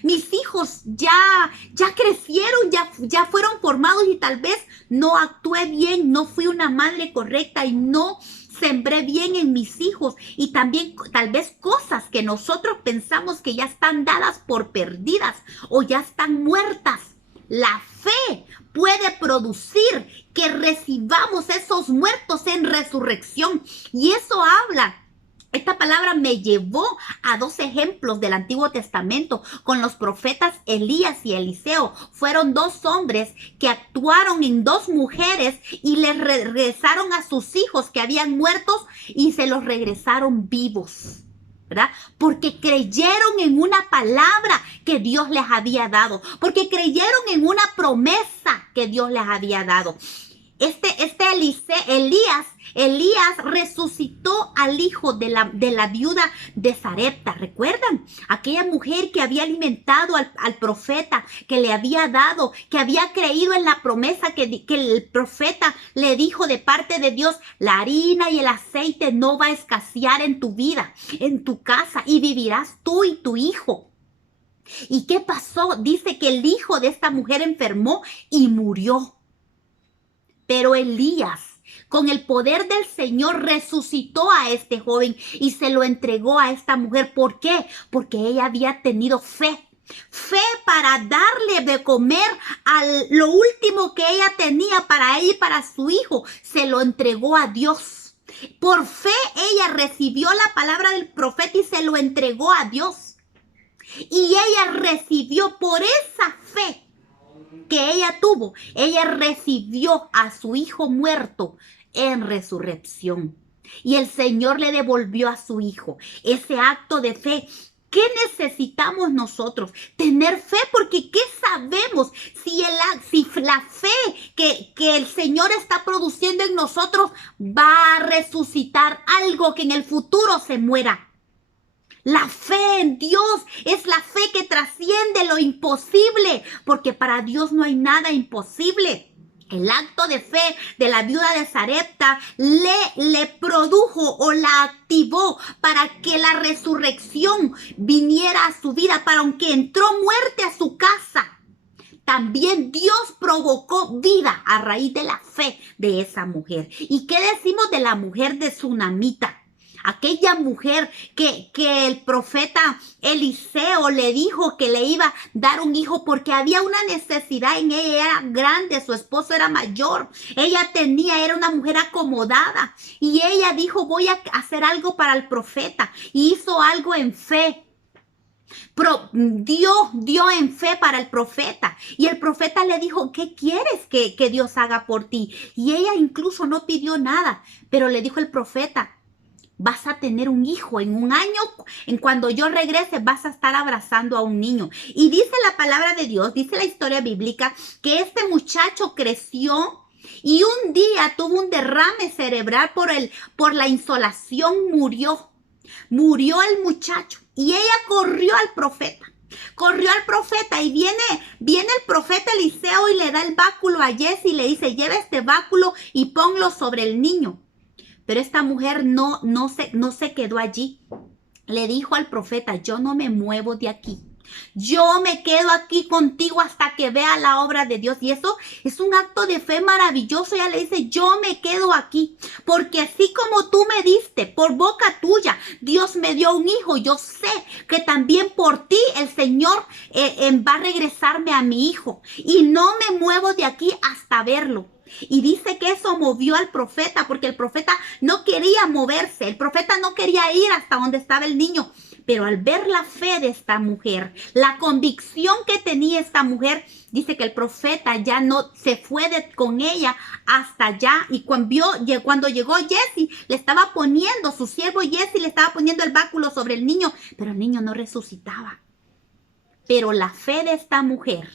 mis hijos ya crecieron, ya fueron formados y tal vez no actué bien, no fui una madre correcta y no sembré bien en mis hijos. Y también tal vez cosas que nosotros pensamos que ya están dadas por perdidas o ya están muertas. La fe puede producir que recibamos esos muertos en resurrección. Y eso habla. Esta palabra me llevó a dos ejemplos del Antiguo Testamento con los profetas Elías y Eliseo. Fueron dos hombres que actuaron en dos mujeres y les regresaron a sus hijos que habían muerto y se los regresaron vivos, ¿verdad? Porque creyeron en una palabra que Dios les había dado, porque creyeron en una promesa que Dios les había dado. Elías resucitó al hijo de la viuda de Sarepta. ¿Recuerdan? Aquella mujer que había alimentado al profeta, que le había dado, que había creído en la promesa que el profeta le dijo de parte de Dios: la harina y el aceite no va a escasear en tu vida, en tu casa, y vivirás tú y tu hijo. ¿Y qué pasó? Dice que el hijo de esta mujer enfermó y murió. Pero Elías, con el poder del Señor, resucitó a este joven y se lo entregó a esta mujer. ¿Por qué? Porque ella había tenido fe. Fe para darle de comer a lo último que ella tenía para ella y para su hijo. Se lo entregó a Dios. Por fe ella recibió la palabra del profeta y se lo entregó a Dios. Y ella recibió por esa fe que ella tuvo, ella recibió a su hijo muerto en resurrección. Y el Señor le devolvió a su hijo ese acto de fe. ¿Qué necesitamos nosotros? Tener fe, porque ¿qué sabemos? Si la fe que el Señor está produciendo en nosotros va a resucitar algo que en el futuro se muera. La fe en Dios es la fe que trasciende lo imposible, porque para Dios no hay nada imposible. El acto de fe de la viuda de Sarepta le produjo o la activó para que la resurrección viniera a su vida, para aunque entró muerte a su casa, también Dios provocó vida a raíz de la fe de esa mujer. ¿Y qué decimos de la mujer de Sunamita? Aquella mujer que el profeta Eliseo le dijo que le iba a dar un hijo porque había una necesidad en ella, era grande, su esposo era mayor, era una mujer acomodada y ella dijo: voy a hacer algo para el profeta, y hizo algo en fe. Dio en fe para el profeta, y el profeta le dijo: ¿qué quieres que Dios haga por ti? Y ella incluso no pidió nada, pero le dijo el profeta: vas a tener un hijo en un año, en cuando yo regrese vas a estar abrazando a un niño. Y dice la palabra de Dios, dice la historia bíblica, que este muchacho creció y un día tuvo un derrame cerebral por la insolación, murió el muchacho, y ella corrió al profeta. Y viene el profeta Eliseo y le da el báculo a Jesse y le dice: lleva este báculo y ponlo sobre el niño. Pero esta mujer no se quedó allí. Le dijo al profeta: yo no me muevo de aquí. Yo me quedo aquí contigo hasta que vea la obra de Dios. Y eso es un acto de fe maravilloso. Ella le dice: yo me quedo aquí, porque así como tú me diste por boca tuya, Dios me dio un hijo. Yo sé que también por ti el Señor va a regresarme a mi hijo. Y no me muevo de aquí hasta verlo. Y dice que eso movió al profeta, porque el profeta no quería moverse, el profeta no quería ir hasta donde estaba el niño. Pero al ver la fe de esta mujer, la convicción que tenía esta mujer, dice que el profeta ya no se fue con ella hasta allá. Y cuando llegó Jesse, le estaba poniendo, su siervo Jesse le estaba poniendo el báculo sobre el niño, pero el niño no resucitaba. Pero la fe de esta mujer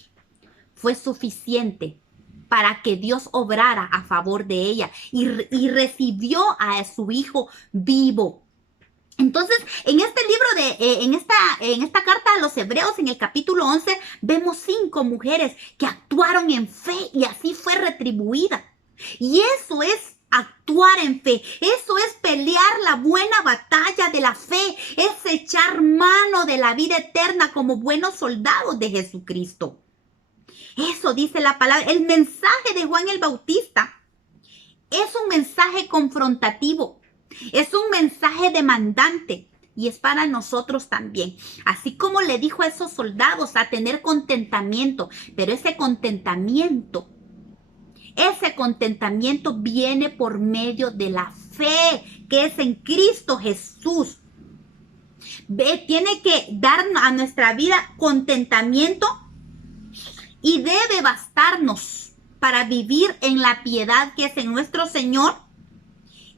fue suficiente para que Dios obrara a favor de ella y recibió a su hijo vivo. Entonces, en este libro en esta carta a los Hebreos, en el capítulo 11, vemos 5 mujeres que actuaron en fe y así fue retribuida. Y eso es actuar en fe, eso es pelear la buena batalla de la fe, es echar mano de la vida eterna como buenos soldados de Jesucristo. Eso dice la palabra. El mensaje de Juan el Bautista es un mensaje confrontativo, es un mensaje demandante, y es para nosotros también. Así como le dijo a esos soldados a tener contentamiento, pero ese contentamiento viene por medio de la fe que es en Cristo Jesús. Tiene que dar a nuestra vida contentamiento y debe bastarnos para vivir en la piedad que es en nuestro Señor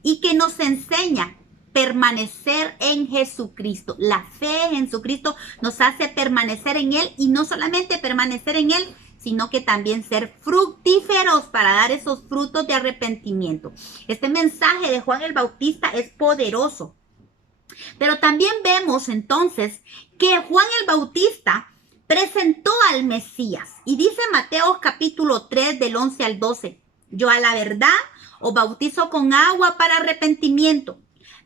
y que nos enseña permanecer en Jesucristo. La fe en Jesucristo nos hace permanecer en Él, y no solamente permanecer en Él, sino que también ser fructíferos para dar esos frutos de arrepentimiento. Este mensaje de Juan el Bautista es poderoso. Pero también vemos entonces que Juan el Bautista presentó al Mesías. Y dice Mateo capítulo 3 del 11 al 12. Yo a la verdad os bautizo con agua para arrepentimiento.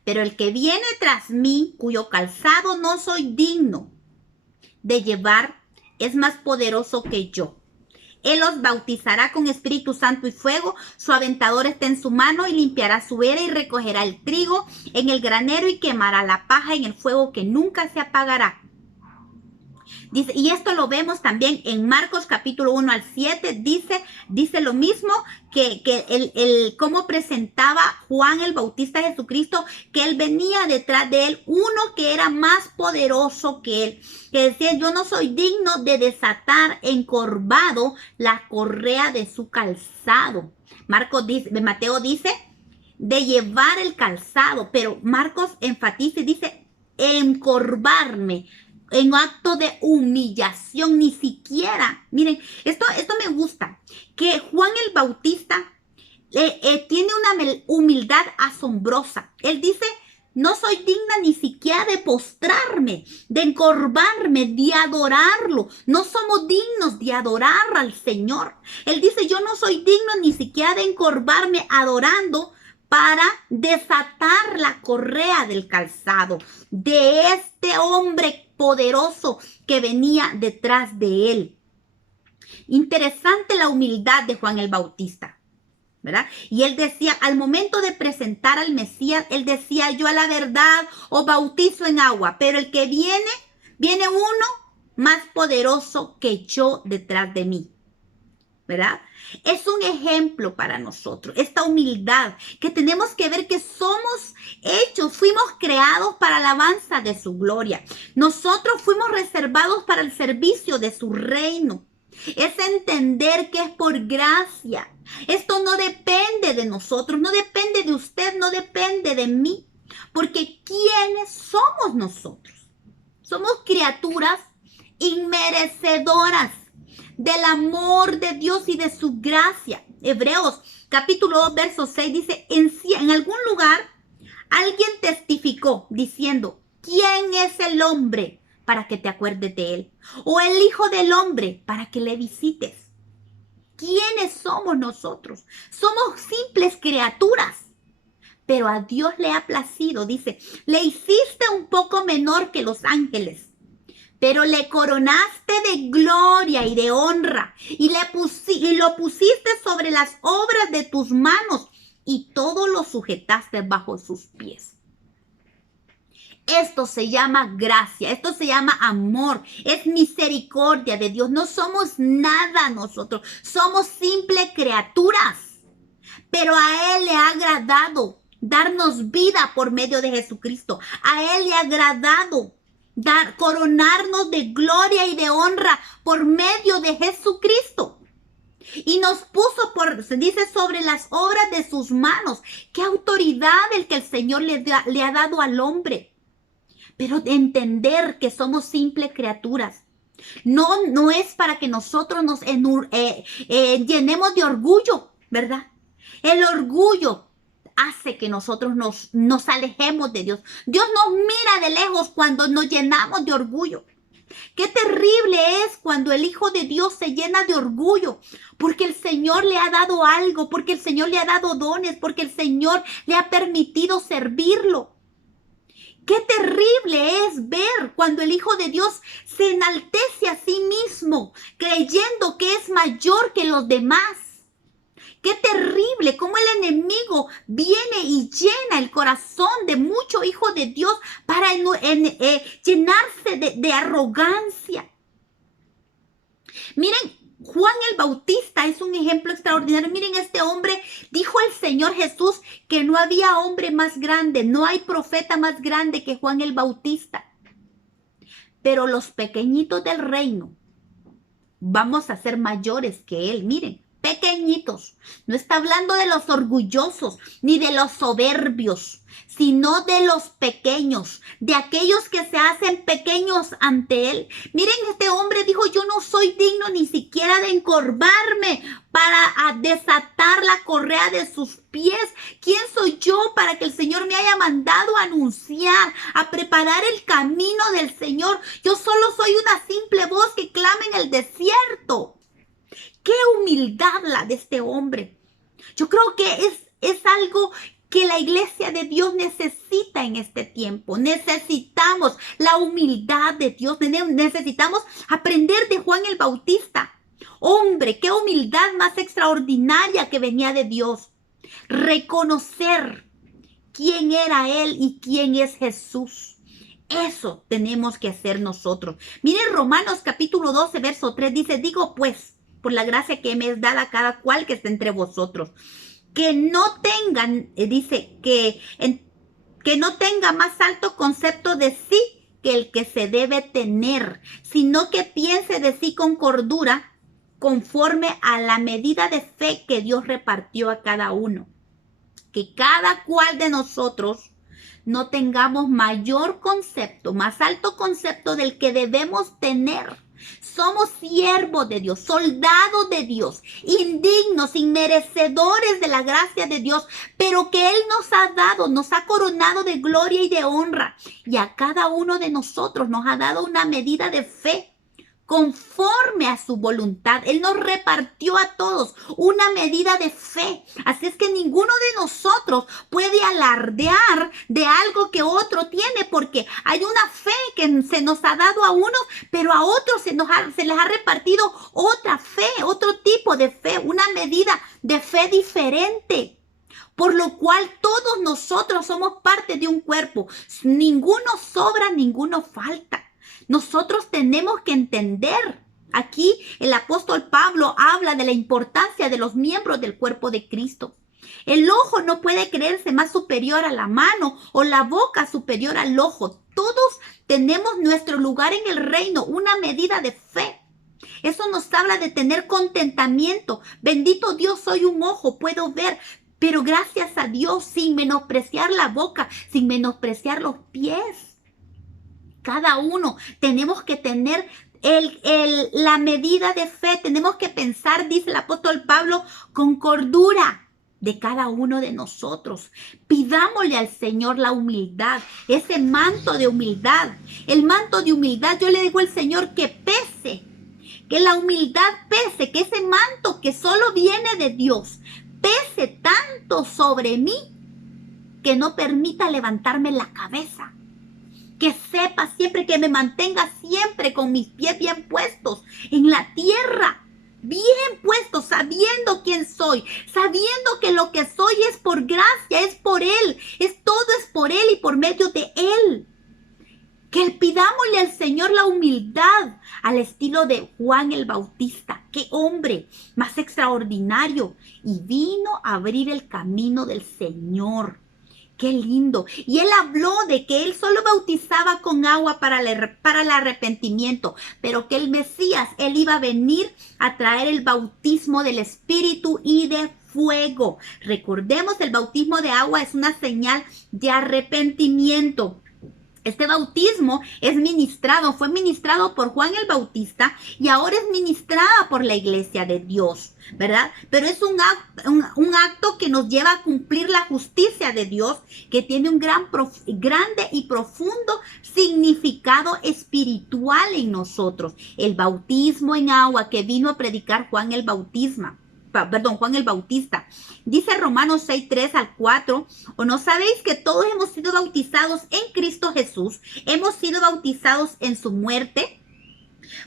Pero el que viene tras mí, cuyo calzado no soy digno de llevar, es más poderoso que yo. Él os bautizará con Espíritu Santo y fuego. Su aventador está en su mano y limpiará su era y recogerá el trigo en el granero y quemará la paja en el fuego que nunca se apagará. Dice, y esto lo vemos también en Marcos capítulo 1 al 7, dice lo mismo que cómo presentaba Juan el Bautista a Jesucristo, que él venía detrás de él, uno que era más poderoso que él, que decía, yo no soy digno de desatar encorvado la correa de su calzado. Mateo dice, de llevar el calzado, pero Marcos enfatiza y dice, encorvarme, en acto de humillación, ni siquiera. Miren, esto me gusta, que Juan el Bautista tiene una humildad asombrosa. Él dice, no soy digna ni siquiera de postrarme, de encorvarme, de adorarlo. No somos dignos de adorar al Señor. Él dice, yo no soy digno ni siquiera de encorvarme adorando para desatar la correa del calzado de este hombre poderoso que venía detrás de él. Interesante la humildad de Juan el Bautista, ¿verdad? Y él decía, al momento de presentar al Mesías, él decía, yo a la verdad os bautizo en agua, pero el que viene uno más poderoso que yo detrás de mí, ¿verdad? Es un ejemplo para nosotros, esta humildad, que tenemos que ver que somos hechos, fuimos creados para la alabanza de su gloria. Nosotros fuimos reservados para el servicio de su reino. Es entender que es por gracia. Esto no depende de nosotros, no depende de usted, no depende de mí. Porque ¿quiénes somos nosotros? Somos criaturas inmerecedoras del amor de Dios y de su gracia. Hebreos capítulo 2 verso 6 dice, en algún lugar alguien testificó diciendo, ¿quién es el hombre para que te acuerdes de él? O el hijo del hombre para que le visites. ¿Quiénes somos nosotros? Somos simples criaturas. Pero a Dios le ha placido, dice, le hiciste un poco menor que los ángeles, pero le coronaste de gloria y de honra y lo pusiste sobre las obras de tus manos y todo lo sujetaste bajo sus pies. Esto se llama gracia, esto se llama amor, es misericordia de Dios. No somos nada nosotros, somos simples criaturas, pero a Él le ha agradado darnos vida por medio de Jesucristo. A Él le ha agradado coronarnos de gloria y de honra por medio de Jesucristo. Y nos puso, se dice, sobre las obras de sus manos. Qué autoridad el que el Señor le ha dado al hombre. Pero de entender que somos simples criaturas. No es para que nosotros nos llenemos de orgullo, ¿verdad? El orgullo hace que nosotros nos alejemos de Dios. Dios nos mira de lejos cuando nos llenamos de orgullo. Qué terrible es cuando el Hijo de Dios se llena de orgullo, porque el Señor le ha dado algo, porque el Señor le ha dado dones, porque el Señor le ha permitido servirlo. Qué terrible es ver cuando el Hijo de Dios se enaltece a sí mismo, creyendo que es mayor que los demás. Qué terrible cómo el enemigo viene y llena el corazón de muchos hijos de Dios para llenarse de arrogancia. Miren, Juan el Bautista es un ejemplo extraordinario. Miren, este hombre, dijo el Señor Jesús que no había hombre más grande, no hay profeta más grande que Juan el Bautista. Pero los pequeñitos del reino vamos a ser mayores que él. Miren, pequeñitos. No está hablando de los orgullosos ni de los soberbios, sino de los pequeños, de aquellos que se hacen pequeños ante él. Miren, este hombre dijo, yo no soy digno ni siquiera de encorvarme para desatar la correa de sus pies. ¿Quién soy yo para que el Señor me haya mandado a anunciar, a preparar el camino del Señor? Yo solo soy una simple voz que clama en el desierto. ¡Qué humildad la de este hombre! Yo creo que es algo que la iglesia de Dios necesita en este tiempo. Necesitamos la humildad de Dios. Necesitamos aprender de Juan el Bautista. Hombre, qué humildad más extraordinaria que venía de Dios. Reconocer quién era Él y quién es Jesús. Eso tenemos que hacer nosotros. Miren Romanos capítulo 12, verso 3 dice, digo pues, por la gracia que me es dada a cada cual que esté entre vosotros, que no tengan, dice, que no tenga más alto concepto de sí que el que se debe tener, sino que piense de sí con cordura, conforme a la medida de fe que Dios repartió a cada uno. Que cada cual de nosotros no tengamos mayor concepto, más alto concepto del que debemos tener. Somos siervos de Dios, soldados de Dios, indignos, inmerecedores de la gracia de Dios, pero que Él nos ha dado, nos ha coronado de gloria y de honra. Y a cada uno de nosotros nos ha dado una medida de fe conforme a su voluntad. Él nos repartió a todos una medida de fe. Así es que ninguno de nosotros puede alardear de algo que otro tiene, porque hay una fe que se nos ha dado a unos, pero a otros se les ha repartido otra fe, otro tipo de fe, una medida de fe diferente. Por lo cual todos nosotros somos parte de un cuerpo. Ninguno sobra, ninguno falta. Nosotros tenemos que entender. Aquí el apóstol Pablo habla de la importancia de los miembros del cuerpo de Cristo. El ojo no puede creerse más superior a la mano o la boca superior al ojo. Todos tenemos nuestro lugar en el reino, una medida de fe. Eso nos habla de tener contentamiento. Bendito Dios, soy un ojo, puedo ver. Pero gracias a Dios, sin menospreciar la boca, sin menospreciar los pies. Cada uno tenemos que tener la medida de fe. Tenemos que pensar, dice el apóstol Pablo, con cordura de cada uno de nosotros. Pidámosle al Señor la humildad, ese manto de humildad. El manto de humildad, yo le digo al Señor que pese, que la humildad pese, que ese manto que solo viene de Dios, pese tanto sobre mí que no permita levantarme la cabeza. Que sepa siempre, que me mantenga siempre con mis pies bien puestos en la tierra, bien puestos, sabiendo quién soy, sabiendo que lo que soy es por gracia, es por Él, todo es por Él y por medio de Él. Que pidámosle al Señor la humildad al estilo de Juan el Bautista. ¡Qué hombre más extraordinario! Y vino a abrir el camino del Señor. ¡Qué lindo! Y él habló de que él solo bautizaba con agua para el arrepentimiento, pero que el Mesías, él iba a venir a traer el bautismo del Espíritu y de fuego. Recordemos, el bautismo de agua es una señal de arrepentimiento. Este bautismo fue ministrado por Juan el Bautista y ahora es ministrada por la iglesia de Dios, ¿verdad? Pero es un acto que nos lleva a cumplir la justicia de Dios, que tiene un grande y profundo significado espiritual en nosotros. El bautismo en agua que vino a predicar Juan el Bautista. Dice Romanos 6, 3 al 4, ¿o no sabéis que todos hemos sido bautizados en Cristo Jesús? Hemos sido bautizados en su muerte,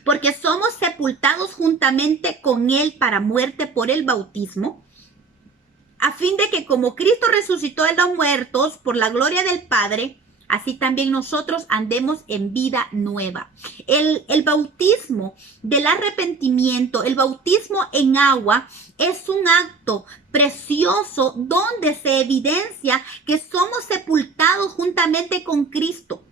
porque somos sepultados juntamente con Él para muerte por el bautismo, a fin de que como Cristo resucitó de los muertos por la gloria del Padre, así también nosotros andemos en vida nueva. El bautismo del arrepentimiento, el bautismo en agua, es un acto precioso donde se evidencia que somos sepultados juntamente con Cristo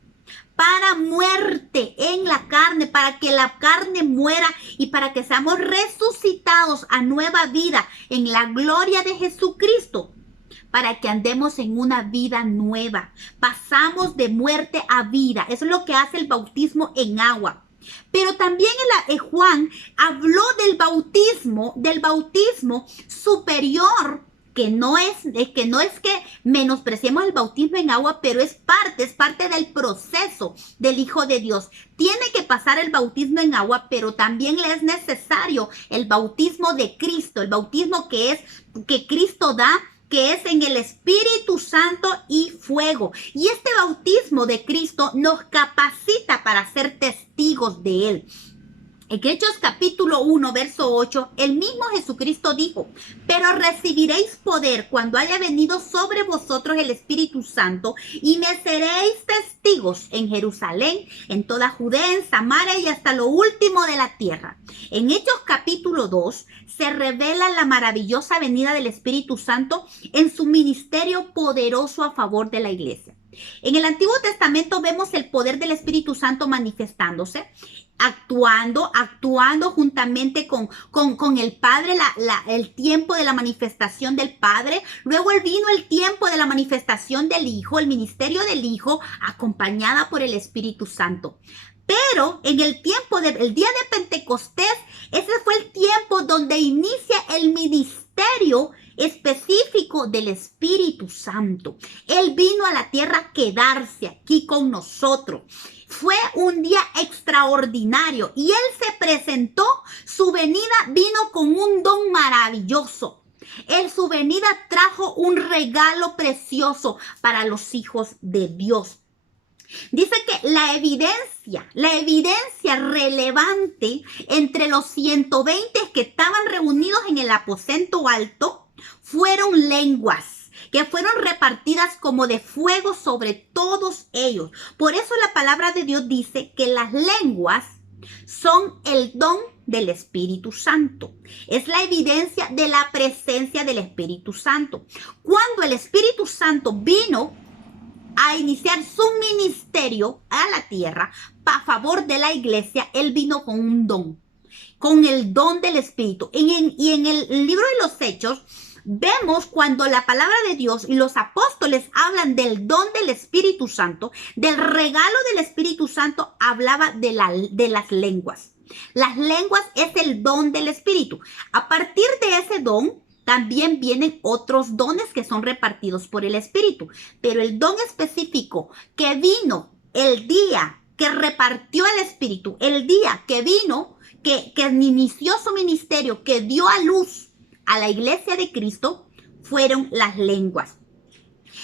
para muerte en la carne, para que la carne muera y para que seamos resucitados a nueva vida en la gloria de Jesucristo, para que andemos en una vida nueva. Pasamos de muerte a vida. Eso es lo que hace el bautismo en agua. Pero también Juan habló del bautismo superior, que no es que menospreciemos el bautismo en agua, pero es parte del proceso del Hijo de Dios. Tiene que pasar el bautismo en agua, pero también le es necesario el bautismo de Cristo, el bautismo que Cristo da, que es en el Espíritu Santo y fuego. Y este bautismo de Cristo nos capacita para ser testigos de Él. En Hechos capítulo 1, verso 8, el mismo Jesucristo dijo: pero recibiréis poder cuando haya venido sobre vosotros el Espíritu Santo, y me seréis testigos en Jerusalén, en toda Judea, en Samaria y hasta lo último de la tierra. En Hechos capítulo 2 se revela la maravillosa venida del Espíritu Santo en su ministerio poderoso a favor de la iglesia. En el Antiguo Testamento vemos el poder del Espíritu Santo manifestándose, actuando juntamente con el Padre, el tiempo de la manifestación del Padre. Luego vino el tiempo de la manifestación del Hijo, el ministerio del Hijo, acompañada por el Espíritu Santo. Pero en el tiempo del día de Pentecostés, ese fue el tiempo donde inicia el ministerio específico del Espíritu Santo. Él vino a la tierra a quedarse aquí con nosotros. Fue un día extraordinario y Él se presentó. Su venida vino con un don maravilloso. Su venida trajo un regalo precioso para los hijos de Dios. Dice que la evidencia relevante entre los 120 que estaban reunidos en el aposento alto fueron lenguas que fueron repartidas como de fuego sobre todos ellos. Por eso la palabra de Dios dice que las lenguas son el don del Espíritu Santo. Es la evidencia de la presencia del Espíritu Santo. Cuando el Espíritu Santo vino a iniciar su ministerio a la tierra a favor de la iglesia, Él vino con un don, con el don del Espíritu. Y en el libro de los Hechos vemos cuando la palabra de Dios y los apóstoles hablan del don del Espíritu Santo, del regalo del Espíritu Santo, hablaba de las lenguas. Las lenguas es el don del Espíritu. A partir de ese don también vienen otros dones que son repartidos por el Espíritu. Pero el don específico que vino el día que repartió el Espíritu, el día que vino, que inició su ministerio, que dio a luz a la iglesia de Cristo, fueron las lenguas.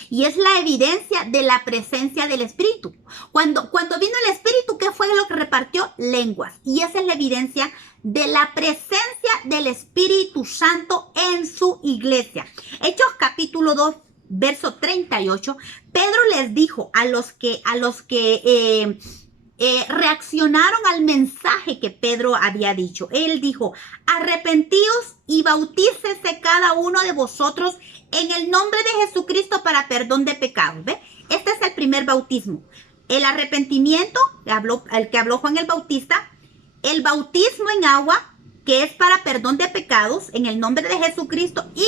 Y es la evidencia de la presencia del Espíritu. Cuando vino el Espíritu, ¿qué fue lo que repartió? Lenguas. Y esa es la evidencia de la presencia del Espíritu Santo en su iglesia. Hechos capítulo 2, verso 38, Pedro les dijo a los que reaccionaron al mensaje que Pedro había dicho. Él dijo: arrepentíos y bautícese cada uno de vosotros en el nombre de Jesucristo para perdón de pecados. ¿Ve? Este es el primer bautismo. El arrepentimiento, el que habló Juan el Bautista. El bautismo en agua, que es para perdón de pecados en el nombre de Jesucristo. Y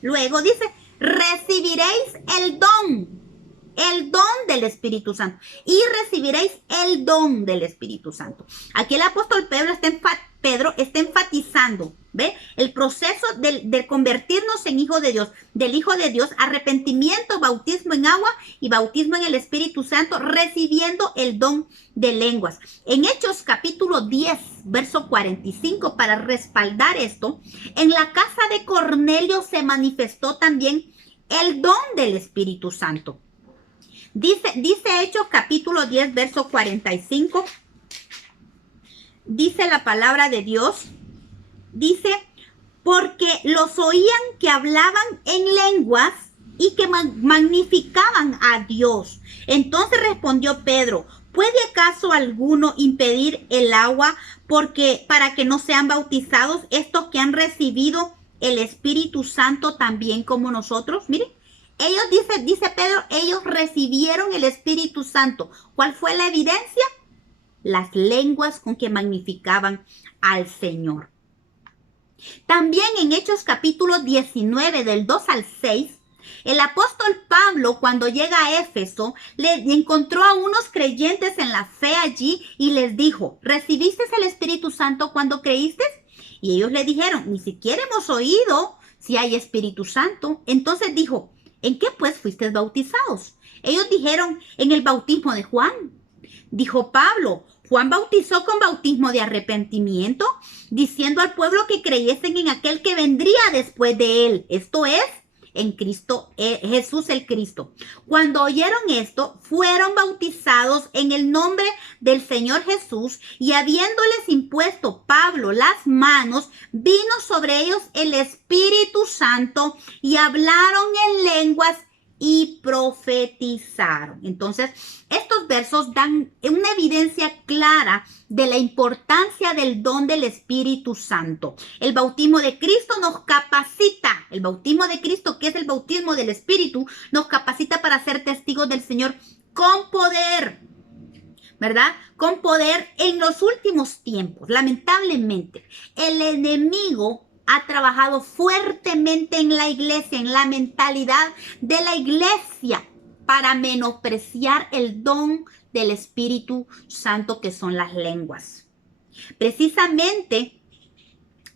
luego dice: recibiréis el don del Espíritu Santo. Y recibiréis el don del Espíritu Santo. Aquí el apóstol Pedro está enfatizando, ¿ve? El proceso de convertirnos en hijo de Dios, del Hijo de Dios, arrepentimiento, bautismo en agua y bautismo en el Espíritu Santo, recibiendo el don de lenguas. En Hechos capítulo 10, verso 45, para respaldar esto, en la casa de Cornelio se manifestó también el don del Espíritu Santo. Dice Hechos capítulo 10, verso 45. Dice la palabra de Dios. Dice: porque los oían que hablaban en lenguas y que magnificaban a Dios. Entonces respondió Pedro: ¿puede acaso alguno impedir el agua para que no sean bautizados estos que han recibido el Espíritu Santo también como nosotros? Miren, ellos, dice Pedro, ellos recibieron el Espíritu Santo. ¿Cuál fue la evidencia? Las lenguas con que magnificaban al Señor. También en Hechos capítulo 19 del 2 al 6, el apóstol Pablo, cuando llega a Éfeso, le encontró a unos creyentes en la fe allí y les dijo: ¿recibiste el Espíritu Santo cuando creíste? Y ellos le dijeron: ni siquiera hemos oído si hay Espíritu Santo. Entonces dijo: ¿en qué pues fuisteis bautizados? Ellos dijeron: en el bautismo de Juan. Dijo Pablo: Juan bautizó con bautismo de arrepentimiento, diciendo al pueblo que creyesen en aquel que vendría después de él, esto es, en Cristo, Jesús el Cristo. Cuando oyeron esto, fueron bautizados en el nombre del Señor Jesús, y habiéndoles impuesto Pablo las manos, vino sobre ellos el Espíritu Santo y hablaron en lenguas y profetizaron. Entonces, estos versos dan una evidencia clara de la importancia del don del Espíritu Santo. El bautismo de Cristo nos capacita, el bautismo de Cristo, que es el bautismo del Espíritu, nos capacita para ser testigos del Señor con poder, ¿verdad? Con poder en los últimos tiempos. Lamentablemente, el enemigo ha trabajado fuertemente en la iglesia, en la mentalidad de la iglesia, para menospreciar el don del Espíritu Santo, que son las lenguas. Precisamente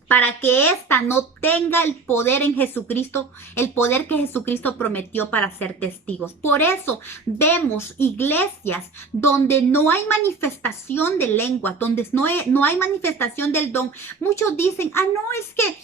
para que ésta no tenga el poder en Jesucristo, el poder que Jesucristo prometió para ser testigos. Por eso vemos iglesias donde no hay manifestación de lengua, donde no hay manifestación del don. Muchos dicen: no, es que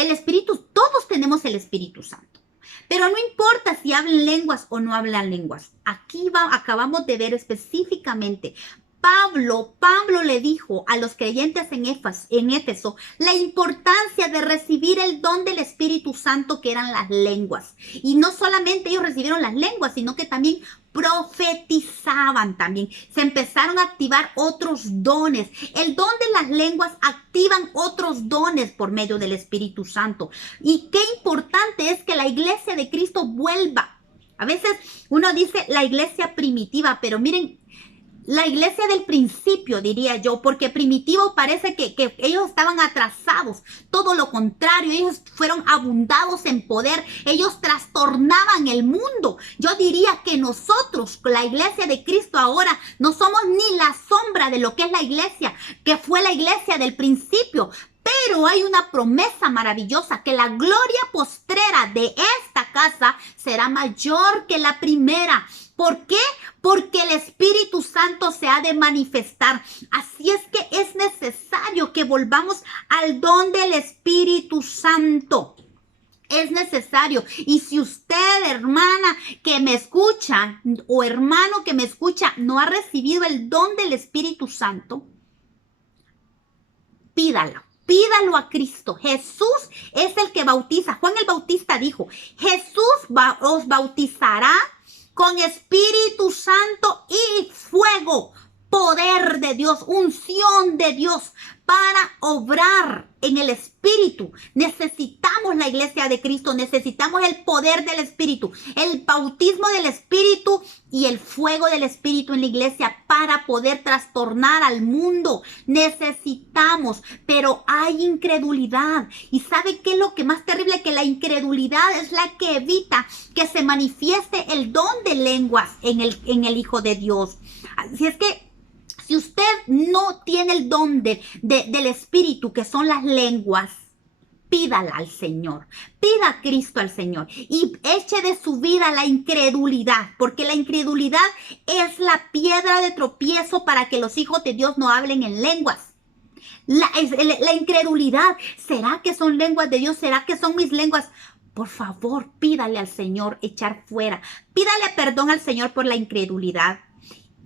el Espíritu, todos tenemos el Espíritu Santo. Pero no importa si hablan lenguas o no hablan lenguas. Aquí acabamos de ver específicamente. Pablo le dijo a los creyentes en Éfeso la importancia de recibir el don del Espíritu Santo, que eran las lenguas. Y no solamente ellos recibieron las lenguas, sino que también profetizaban también. Se empezaron a activar otros dones. El don de las lenguas activan otros dones por medio del Espíritu Santo. Y qué importante es que la iglesia de Cristo vuelva. A veces uno dice la iglesia primitiva, pero miren, la iglesia del principio, diría yo, porque primitivo parece que ellos estaban atrasados. Todo lo contrario, ellos fueron abundados en poder. Ellos trastornaban el mundo. Yo diría que nosotros, la iglesia de Cristo ahora, no somos ni la sombra de lo que es la iglesia, que fue la iglesia del principio. Pero hay una promesa maravillosa, que la gloria postrera de esta casa será mayor que la primera. ¿Por qué? Porque el Espíritu Santo se ha de manifestar. Así es que es necesario que volvamos al don del Espíritu Santo. Es necesario. Y si usted, hermana que me escucha, o hermano que me escucha, no ha recibido el don del Espíritu Santo, pídalo. Pídalo a Cristo. Jesús es el que bautiza. Juan el Bautista dijo: Jesús os bautizará con Espíritu Santo y fuego, poder de Dios, unción de Dios para obrar en el Espíritu. Necesitamos la iglesia de Cristo, necesitamos el poder del Espíritu, el bautismo del Espíritu y el fuego del Espíritu en la iglesia para poder trastornar al mundo. Necesitamos, pero hay incredulidad. ¿Y sabe qué es lo que más terrible? Que la incredulidad es la que evita que se manifieste el don de lenguas en el Hijo de Dios. Así es que si usted no tiene el don del Espíritu, que son las lenguas, pídala al Señor, pida a Cristo al Señor y eche de su vida la incredulidad, porque la incredulidad es la piedra de tropiezo para que los hijos de Dios no hablen en lenguas. La incredulidad, ¿será que son lenguas de Dios? ¿Será que son mis lenguas? Por favor, pídale al Señor echar fuera, pídale perdón al Señor por la incredulidad.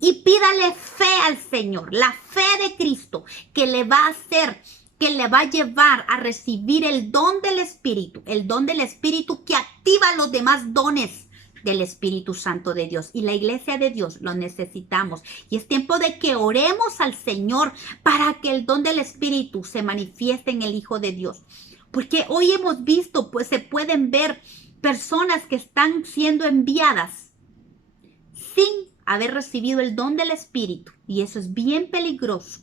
Y pídale fe al Señor, la fe de Cristo, que le va a hacer que le va a llevar a recibir el don del Espíritu que activa los demás dones del Espíritu Santo de Dios. Y la iglesia de Dios lo necesitamos. Y es tiempo de que oremos al Señor para que el don del Espíritu se manifieste en el Hijo de Dios. Porque hoy hemos visto, pues se pueden ver personas que están siendo enviadas sin haber recibido el don del Espíritu. Y eso es bien peligroso.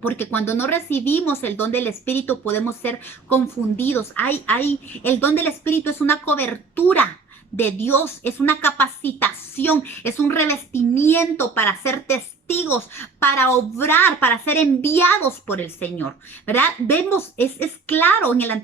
Porque cuando no recibimos el don del Espíritu podemos ser confundidos. El don del Espíritu es una cobertura de Dios, es una capacitación, es un revestimiento para ser testigos, para obrar, para ser enviados por el Señor, ¿verdad? Vemos, es claro en el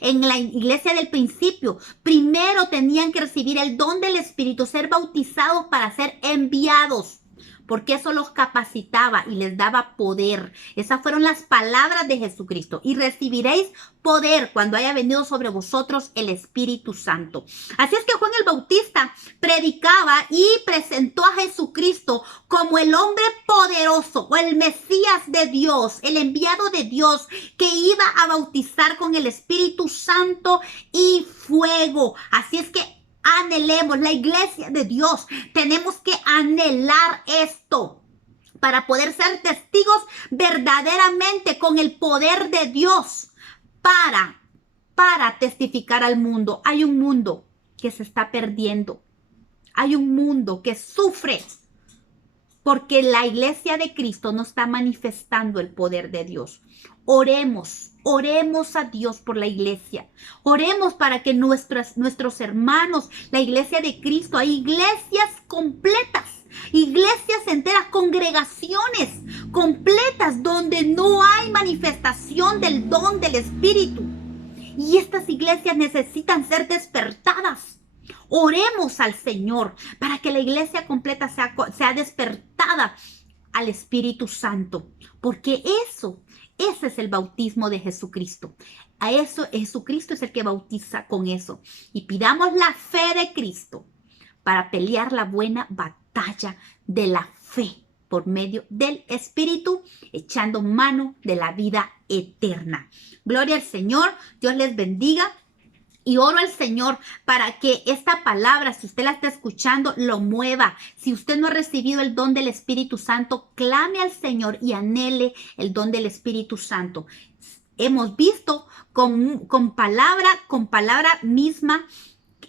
en la iglesia del principio, primero tenían que recibir el don del Espíritu, ser bautizados para ser enviados, porque eso los capacitaba y les daba poder. Esas fueron las palabras de Jesucristo. Y recibiréis poder cuando haya venido sobre vosotros el Espíritu Santo. Así es que Juan el Bautista predicaba y presentó a Jesucristo como el hombre poderoso o el Mesías de Dios, el enviado de Dios que iba a bautizar con el Espíritu Santo y fuego. Así es que anhelemos, la iglesia de Dios, tenemos que anhelar esto para poder ser testigos verdaderamente con el poder de Dios para testificar al mundo. Hay un mundo que se está perdiendo, hay un mundo que sufre porque la iglesia de Cristo no está manifestando el poder de Dios. Oremos a Dios por la iglesia. Oremos para que nuestros hermanos, la iglesia de Cristo, hay iglesias completas, iglesias enteras, congregaciones completas donde no hay manifestación del don del Espíritu. Y estas iglesias necesitan ser despertadas. Oremos al Señor para que la iglesia completa sea despertada al Espíritu Santo, porque ese es el bautismo de Jesucristo. A eso Jesucristo es el que bautiza con eso. Y pidamos la fe de Cristo para pelear la buena batalla de la fe por medio del Espíritu, echando mano de la vida eterna. Gloria al Señor, Dios les bendiga. Y oro al Señor para que esta palabra, si usted la está escuchando, lo mueva. Si usted no ha recibido el don del Espíritu Santo, clame al Señor y anhele el don del Espíritu Santo. Hemos visto con palabra misma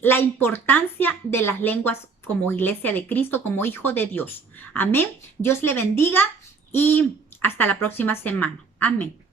la importancia de las lenguas como iglesia de Cristo, como hijo de Dios. Amén. Dios le bendiga y hasta la próxima semana. Amén.